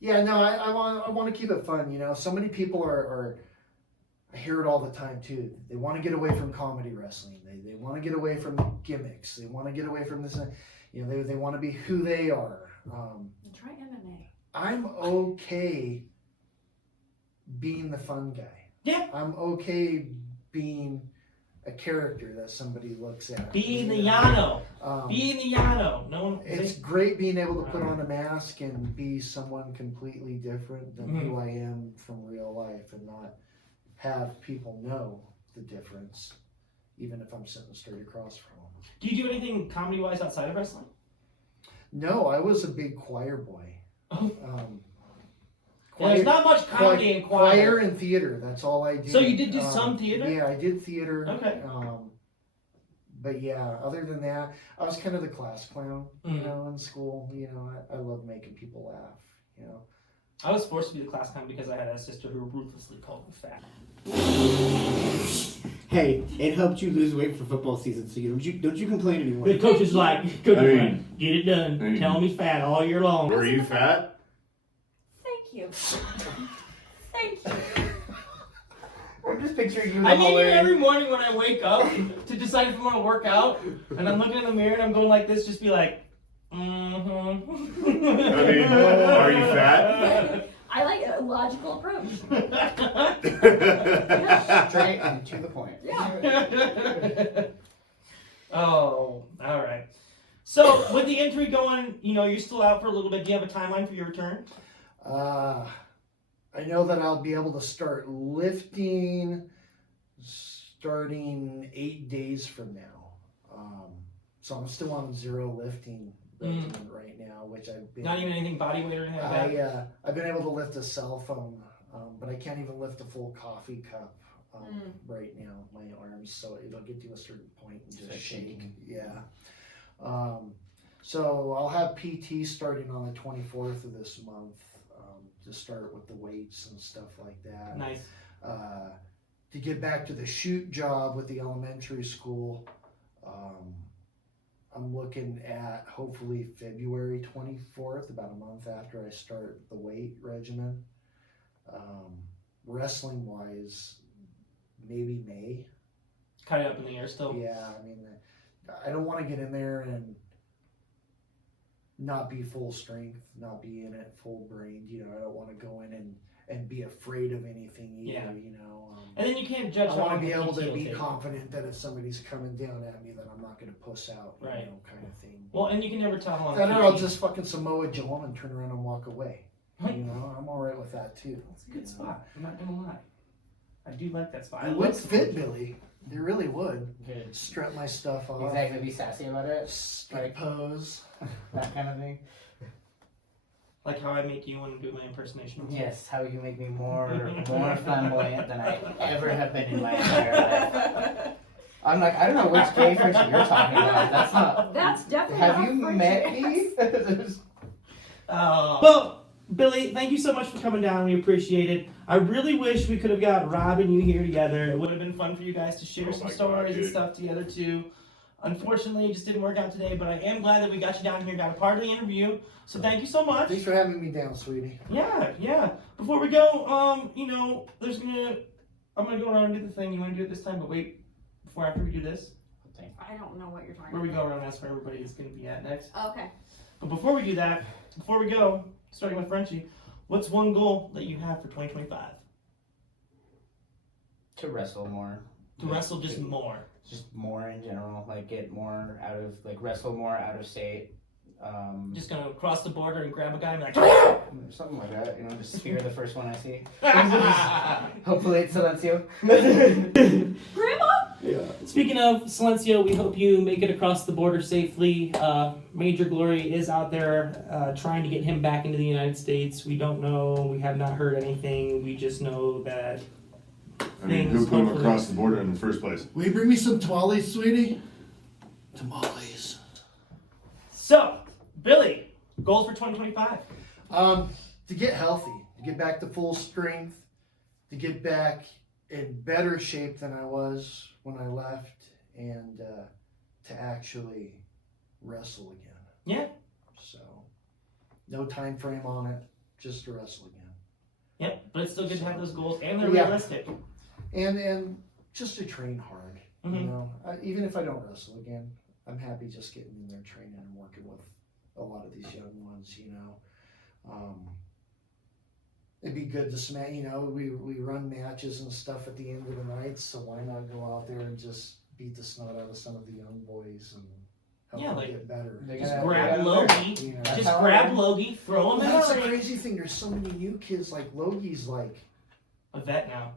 yeah, no, I want to keep it fun. You know, so many people are I hear it all the time too. They want to get away from comedy wrestling. They want to get away from gimmicks. They want to get away from this. You know, they want to be who they are. Try MMA. I'm okay being the fun guy. Yeah. I'm okay being a character that somebody looks at. Be the Yano. Um, Be the Yano. No one. It's great being able to put on a mask and be someone completely different than who I am from real life, and not have people know the difference, even if I'm sitting straight across from them. Do you do anything comedy wise outside of wrestling? No, I was a big choir boy. Oh. Choir, There's not much comedy in choir. and theater. That's all I did. So you did do some theater? Yeah, I did theater. Okay. But yeah, other than that, I was kind of the class clown, you know, in school. You know, I love making people laugh. You know. I was forced to be the class clown because I had a sister who ruthlessly called me fat. Hey, it helped you lose weight for football season, so don't you complain anymore. The coach is like, get it done. Hey. Tell me fat all year long. Were you fat? Thank you. Thank you. I'm just picturing you in the I mean, hallway. every morning when I wake up to decide if I want to work out, and I'm looking in the mirror and I'm going like this, just be like, I mean, are you fat? I like a logical approach. Straight and to the point. Yeah. Oh, all right. So with the injury going, you know, you're still out for a little bit. Do you have a timeline for your return? I know that I'll be able to start lifting starting 8 days from now. So I'm still on zero lifting regimen right now, which I've been. Not even anything body weight or anything like that? I've been able to lift a cell phone, but I can't even lift a full coffee cup right now with my arms. So it'll get to a certain point and just shake. Yeah. So I'll have PT starting on the 24th of this month to start with the weights and stuff like that. Nice. To get back to the shoot job with the elementary school, I'm looking at hopefully February 24th, about a month after I start the weight regimen. Wrestling wise, maybe May. Kind of up in the air still. Yeah, I mean, I don't want to get in there and not be full strength, not be in it full brained. You know, I don't want to go in and be afraid of anything either. Yeah. You know. And then you can't judge. I how want long to be the able to PT be will take. confident that if somebody's coming down at me, that I'm not going to puss out, you Right. know, kind of thing. Well, and you can never tell how long. And the then I'll PT just fucking Samoa Joe 'em and turn around and walk away. You know, I'm all right with that too. It's a good spot. I'm not gonna lie. I do like that spot. It looks fit, Billy. It really would. Good. Strip my stuff off. Exactly, be sassy about it. Strike pose. That kind of thing. Like how I make you want to do my impersonation. of you. Yes, how you make me more flamboyant than I ever have been in my entire life. I'm like, I don't know which gay person you're talking about. That's not. That's definitely Have not you Frenchy. met me? Well, Billy, thank you so much for coming down. We appreciate it. I really wish we could have got Rob and you here together. It would have been fun for you guys to share Oh some my stories God, and dude. stuff together too. Unfortunately, it just didn't work out today, but I am glad that we got you down here, got a part of the interview. So thank you so much. Thanks for having me down, sweetie. Yeah. Before we go, you know, I'm gonna go around and do the thing. You want to do it this time, but wait, after we do this, I don't know what you're talking where we about. go around, that's where everybody is gonna be at next. Okay. But before we do that, before we go, starting with Frenchy, what's one goal that you have for 2025? To wrestle more. To wrestle just more. Just more in general, like get more out of, like wrestle more out of state. Just gonna cross the border and grab a guy and be like, Something like that, you know, just spear the first one I see. Hopefully it's Silencio. Grandma? Yeah. Speaking of Silencio, we hope you make it across the border safely. Major Glory is out there trying to get him back into the United States. We don't know. We have not heard anything. We just know that. I mean, who things put him hopefully- across the border in the first place? Will you bring me some tamales, sweetie? Tamales. So, Billy, goals for 2025. To get healthy, to get back to full strength, to get back in better shape than I was when I left, and to actually wrestle again. Yeah. So, no time frame on it, just to wrestle again. Yep, but it's still good to have those goals, and they're Yeah. realistic. And just to train hard, you Mhm. know. Even if I don't wrestle again, I'm happy just getting in there training and working with a lot of these young ones, you know. It'd be good to smash, you know, we run matches and stuff at the end of the night, so why not go out there and just beat the snot out of some of the young boys and help Yeah, them like, get better. They Just gotta- grab they gotta learn. Logie. You know? That's Just how I grab learn. Logie, throw him Well, in that's the the ring. crazy thing. There's so many new kids. Like Logie's like. A vet now.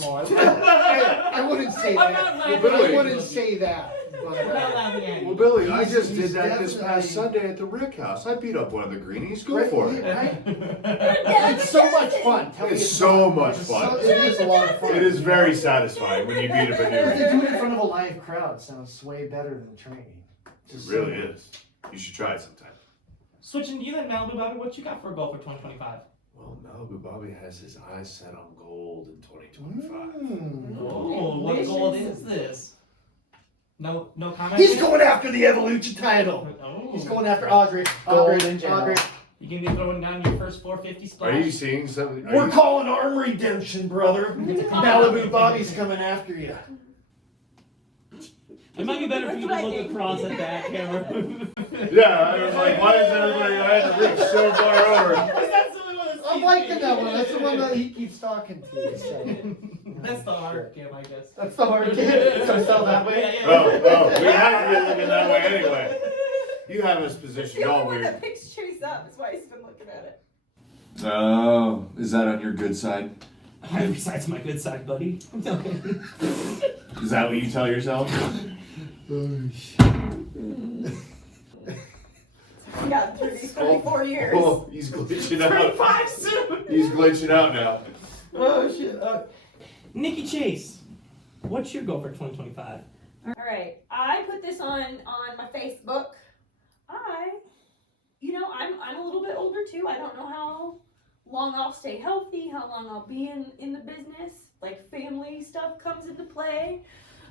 Well, I wouldn't say I'm that. not laughing Well, I Billy- wouldn't say that. But, I'm not laughing at you. Well, Billy, I He's- just he's did that this past definitely- Sunday at the Rick House. I beat up one of the greenies. Go Right, for it. right? It's so much fun. Tell me It's so much It's fun. It is a lot of fun. It is very satisfying when you beat up a But to new. do it in front of a live crowd sounds way better than training. It really is. You should try it sometime. Switching to you then, Malibu Bobby, what you got for a goal for 2025? Well, Malibu Bobby has his eyes set on gold in 2025. Oh, what Ambitious. goal is this? No comment? He's going after the Evolution title. Oh. He's going after Audrey. Gold Audrey. in general. Audrey. You gonna be throwing down your first 450 splash? Are you seeing something? We're calling arm redemption, brother. Malibu Bobby's coming after you. It might be better for you to look across at that camera. Yeah, I was like, why is everybody? I had to reach so far over. I'm liking that one. That's the one that he keeps talking to. So. That's the hard cam, I guess. That's the hard kid. So sell that way. Oh, we have to be looking that way anyway. You have us He's positioned the all only one weird. that picks Chase up. That's why he's been looking at it. Oh, is that on your good side? Besides my good side, buddy. Is that what you tell yourself? Yeah, through these 24 years. Oh, he's glitching out. 35 soon! He's glitching out now. Oh, shit. Nikki Chase, what's your goal for 2025? All right, I put this on my Facebook. I'm a little bit older too. I don't know how long I'll stay healthy, how long I'll be in the business. Like family stuff comes into play.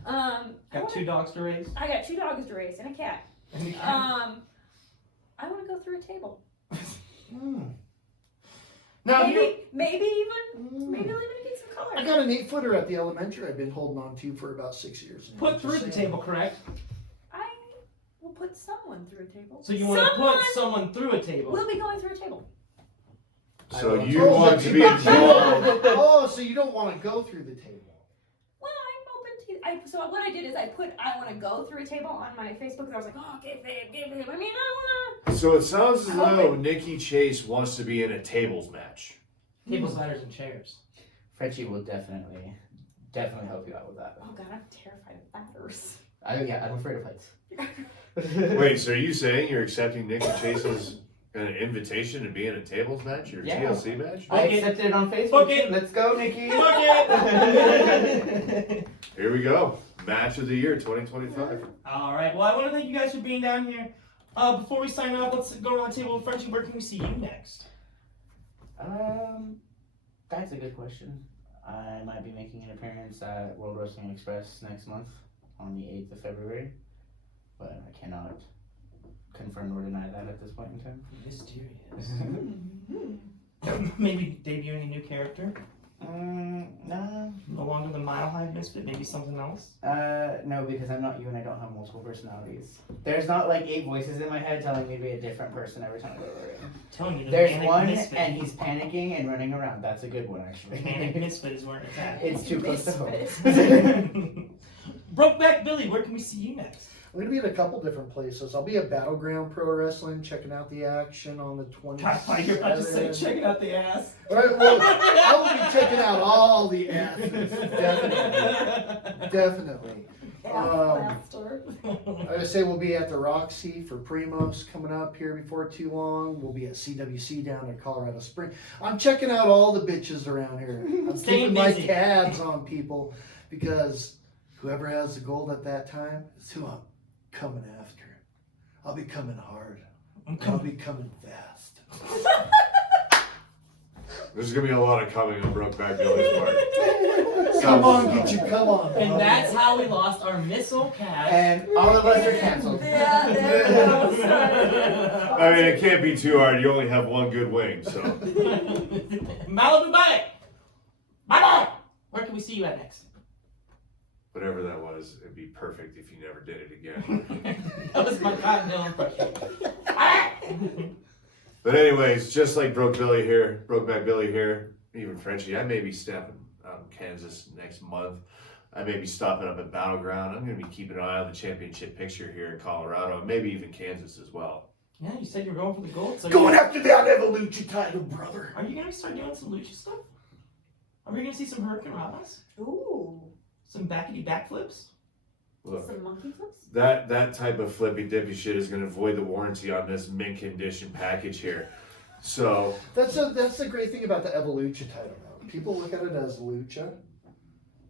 Got 2 dogs to raise? I got 2 dogs to raise and a cat. I want to go through a table. Now Maybe even get some color. I got an 8-footer at the elementary I've been holding on to for about 6 years. now. Put through Just the saying. table, correct? I will put someone through a table. So you want to put someone through a table? We'll be going through a table. So you want to be involved? Oh, so you don't want to go through the table. Well, I'm open to. So what I did is I want to go through a table on my Facebook, and I was like, oh, give him. I mean, I So it sounds as though Nikki Chase wants to be in a tables match. Tables, ladders, and chairs. Frenchy will definitely help you out with that. wanna. Oh God, I'm terrified of ladders. I'm afraid of heights. Wait, so are you saying you're accepting Nikki Chase's an invitation to be in a tables match or Yeah. TLC match? I Okay. accepted it on Facebook. Okay. Let's go, Nikki. Here we go. Match of the year 2025. All right. Well, I want to thank you guys for being down here. Before we sign off, let's go around the table with Frenchy. Where can we see you next? That's a good question. I might be making an appearance at World Wrestling Express next month on the 8th of February, but I cannot confirm or deny that at this point in time. Mysterious. Maybe debuting a new character. No. No longer the Mile High Misfit. Maybe something else. No, because I'm not you and I don't have multiple personalities. There's not like 8 voices in my head telling me to be a different person every time I go to a ring. Telling you the There's Manic one, Misfit. and he's panicking and running around. That's a good one, actually. Manic Misfit is where it's at. It's too close to home. Misfit. Brokeback Billy, where can we see you next? I'm going to be at a couple different places. I'll be at Battleground Pro Wrestling, checking out the action on the 27th. I thought you were about to say checking out the ass. Right, well, I will be checking out all the asses. Definitely. I say we'll be at the Roxy for Primos coming up here before too long. We'll be at CWC down in Colorado Springs. I'm checking out all the bitches around here. I'm keeping my tabs on people because whoever has the gold at that time is who I'm coming after. I'll be coming hard. I'll be coming fast. There's gonna be a lot of coming on Brokeback Billy's part. Come on, get you, come on. And that's how we lost our missile cash. And all of us are canceled. Yeah, there we go. Sorry. I mean, it can't be too hard. You only have one good wing, so. Malibu, bye! Bye-bye! Where can we see you at next? Whatever that was, it'd be perfect if you never did it again. That was my continental impression. But anyways, just like Brokeback Billy here, even Frenchy, I may be stepping out in Kansas next month. I may be stopping up at Battleground. I'm going to be keeping an eye on the championship picture here in Colorado, and maybe even Kansas as well. Yeah, you said you were going for the gold. So Going after that Evolution title, brother. Are you going to start doing some lucha stuff? Are we going to see some Hurricane Ranas? Ooh. Some backity backflips? Look, Some monkey flips? that type of flippy dippy shit is going to void the warranty on this mint condition package here. So That's the great thing about the Evolution title now. People look at it as lucha.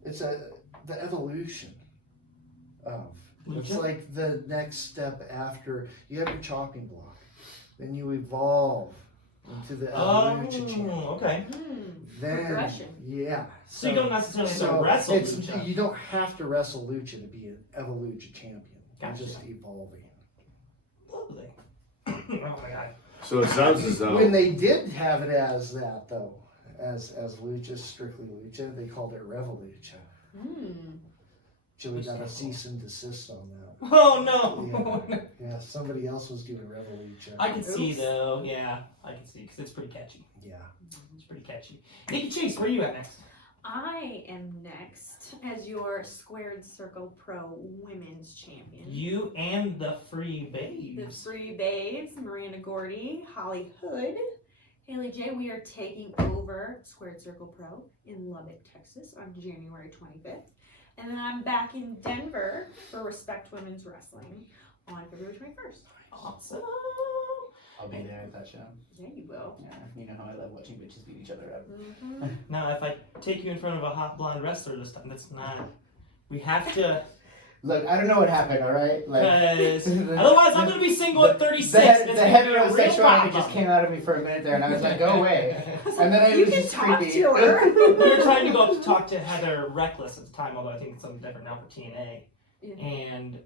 It's the evolution of. It's Lucha? like the next step after you have your chopping block. Then you evolve into the Evolution champion. Okay. Then, Progression. yeah. So you don't necessarily have to wrestle lucha. You don't have to wrestle lucha to be an Evolution champion. Gotcha. You're just evolving. Lovely. Oh my god. So it sounds as though When they did have it as that though, as lucha, strictly lucha, they called it Revolucha. Joey got a cease and desist on that. Oh no. Yeah, somebody else was doing Revolucha. I can see though. Yeah, I can see because it's pretty catchy. Yeah. It's pretty catchy. Nikki Chase, where are you at next? I am next as your Squared Circle Pro Women's Champion. You and the Free The Babes. Free Babes, Miranda Gordy, Holly Hood, Haley J. We are taking over Squared Circle Pro in Lubbock, Texas on January 25th. And then I'm back in Denver for Respect Women's Wrestling on February 21st. Awesome. I'll be there at that show. Yeah, you will. Yeah, you know how I love watching bitches beat each other up. Now, if I take you in front of a hot blonde wrestler this time, that's not. We have to. Look, I don't know what happened, alright? Because otherwise, I'm going to be single at 36. The and it's gonna be a real heterosexuality problem. just came out of me for a minute there, and I was like, go away. And then You it was can just talk creepy. to her. We were trying to go up to talk to Heather Reckless at the time, although I think it's something different now for TNA. Yeah. And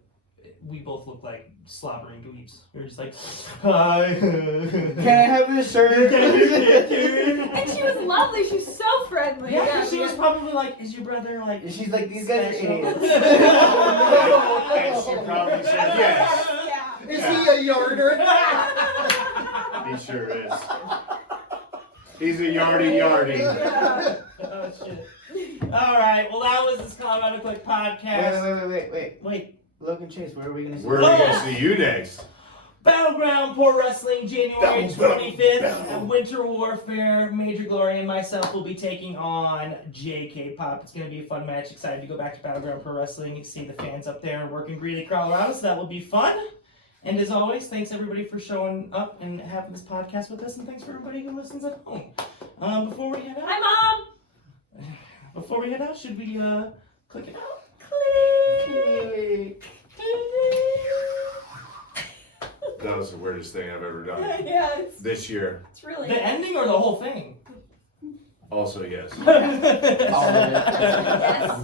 we both looked like slobbering dweebs. We were just like, hi. Can I have this shirt? And she was lovely. She was so friendly. Yeah, she was probably like, is your brother like. And she's like, these guys are special?" idiots. and she probably said yes. Yeah. Is he a yarder? He sure is. He's a yardy. Yeah. Oh, shit. All right, well, that was this Colorado Kliq podcast. Wait. Logan Chase, where are we going to see Where are we going to see you next? Battleground Pro Wrestling, January Battle. 25th. At Winter Warfare, Major Glory and myself will be taking on JK Pop. It's going to be a fun match. Excited to go back to Battleground Pro Wrestling and see the fans up there and work in Greeley, Colorado. So that will be fun. And as always, thanks everybody for showing up and having this podcast with us. And thanks for everybody who listens at home. Before we head out, Hi, Mom. Before we head out, should we click it out? Kliq. That was the weirdest thing I've ever done. Yeah, it's This year, really. The ending or the whole thing? also yes. All of it. Yes.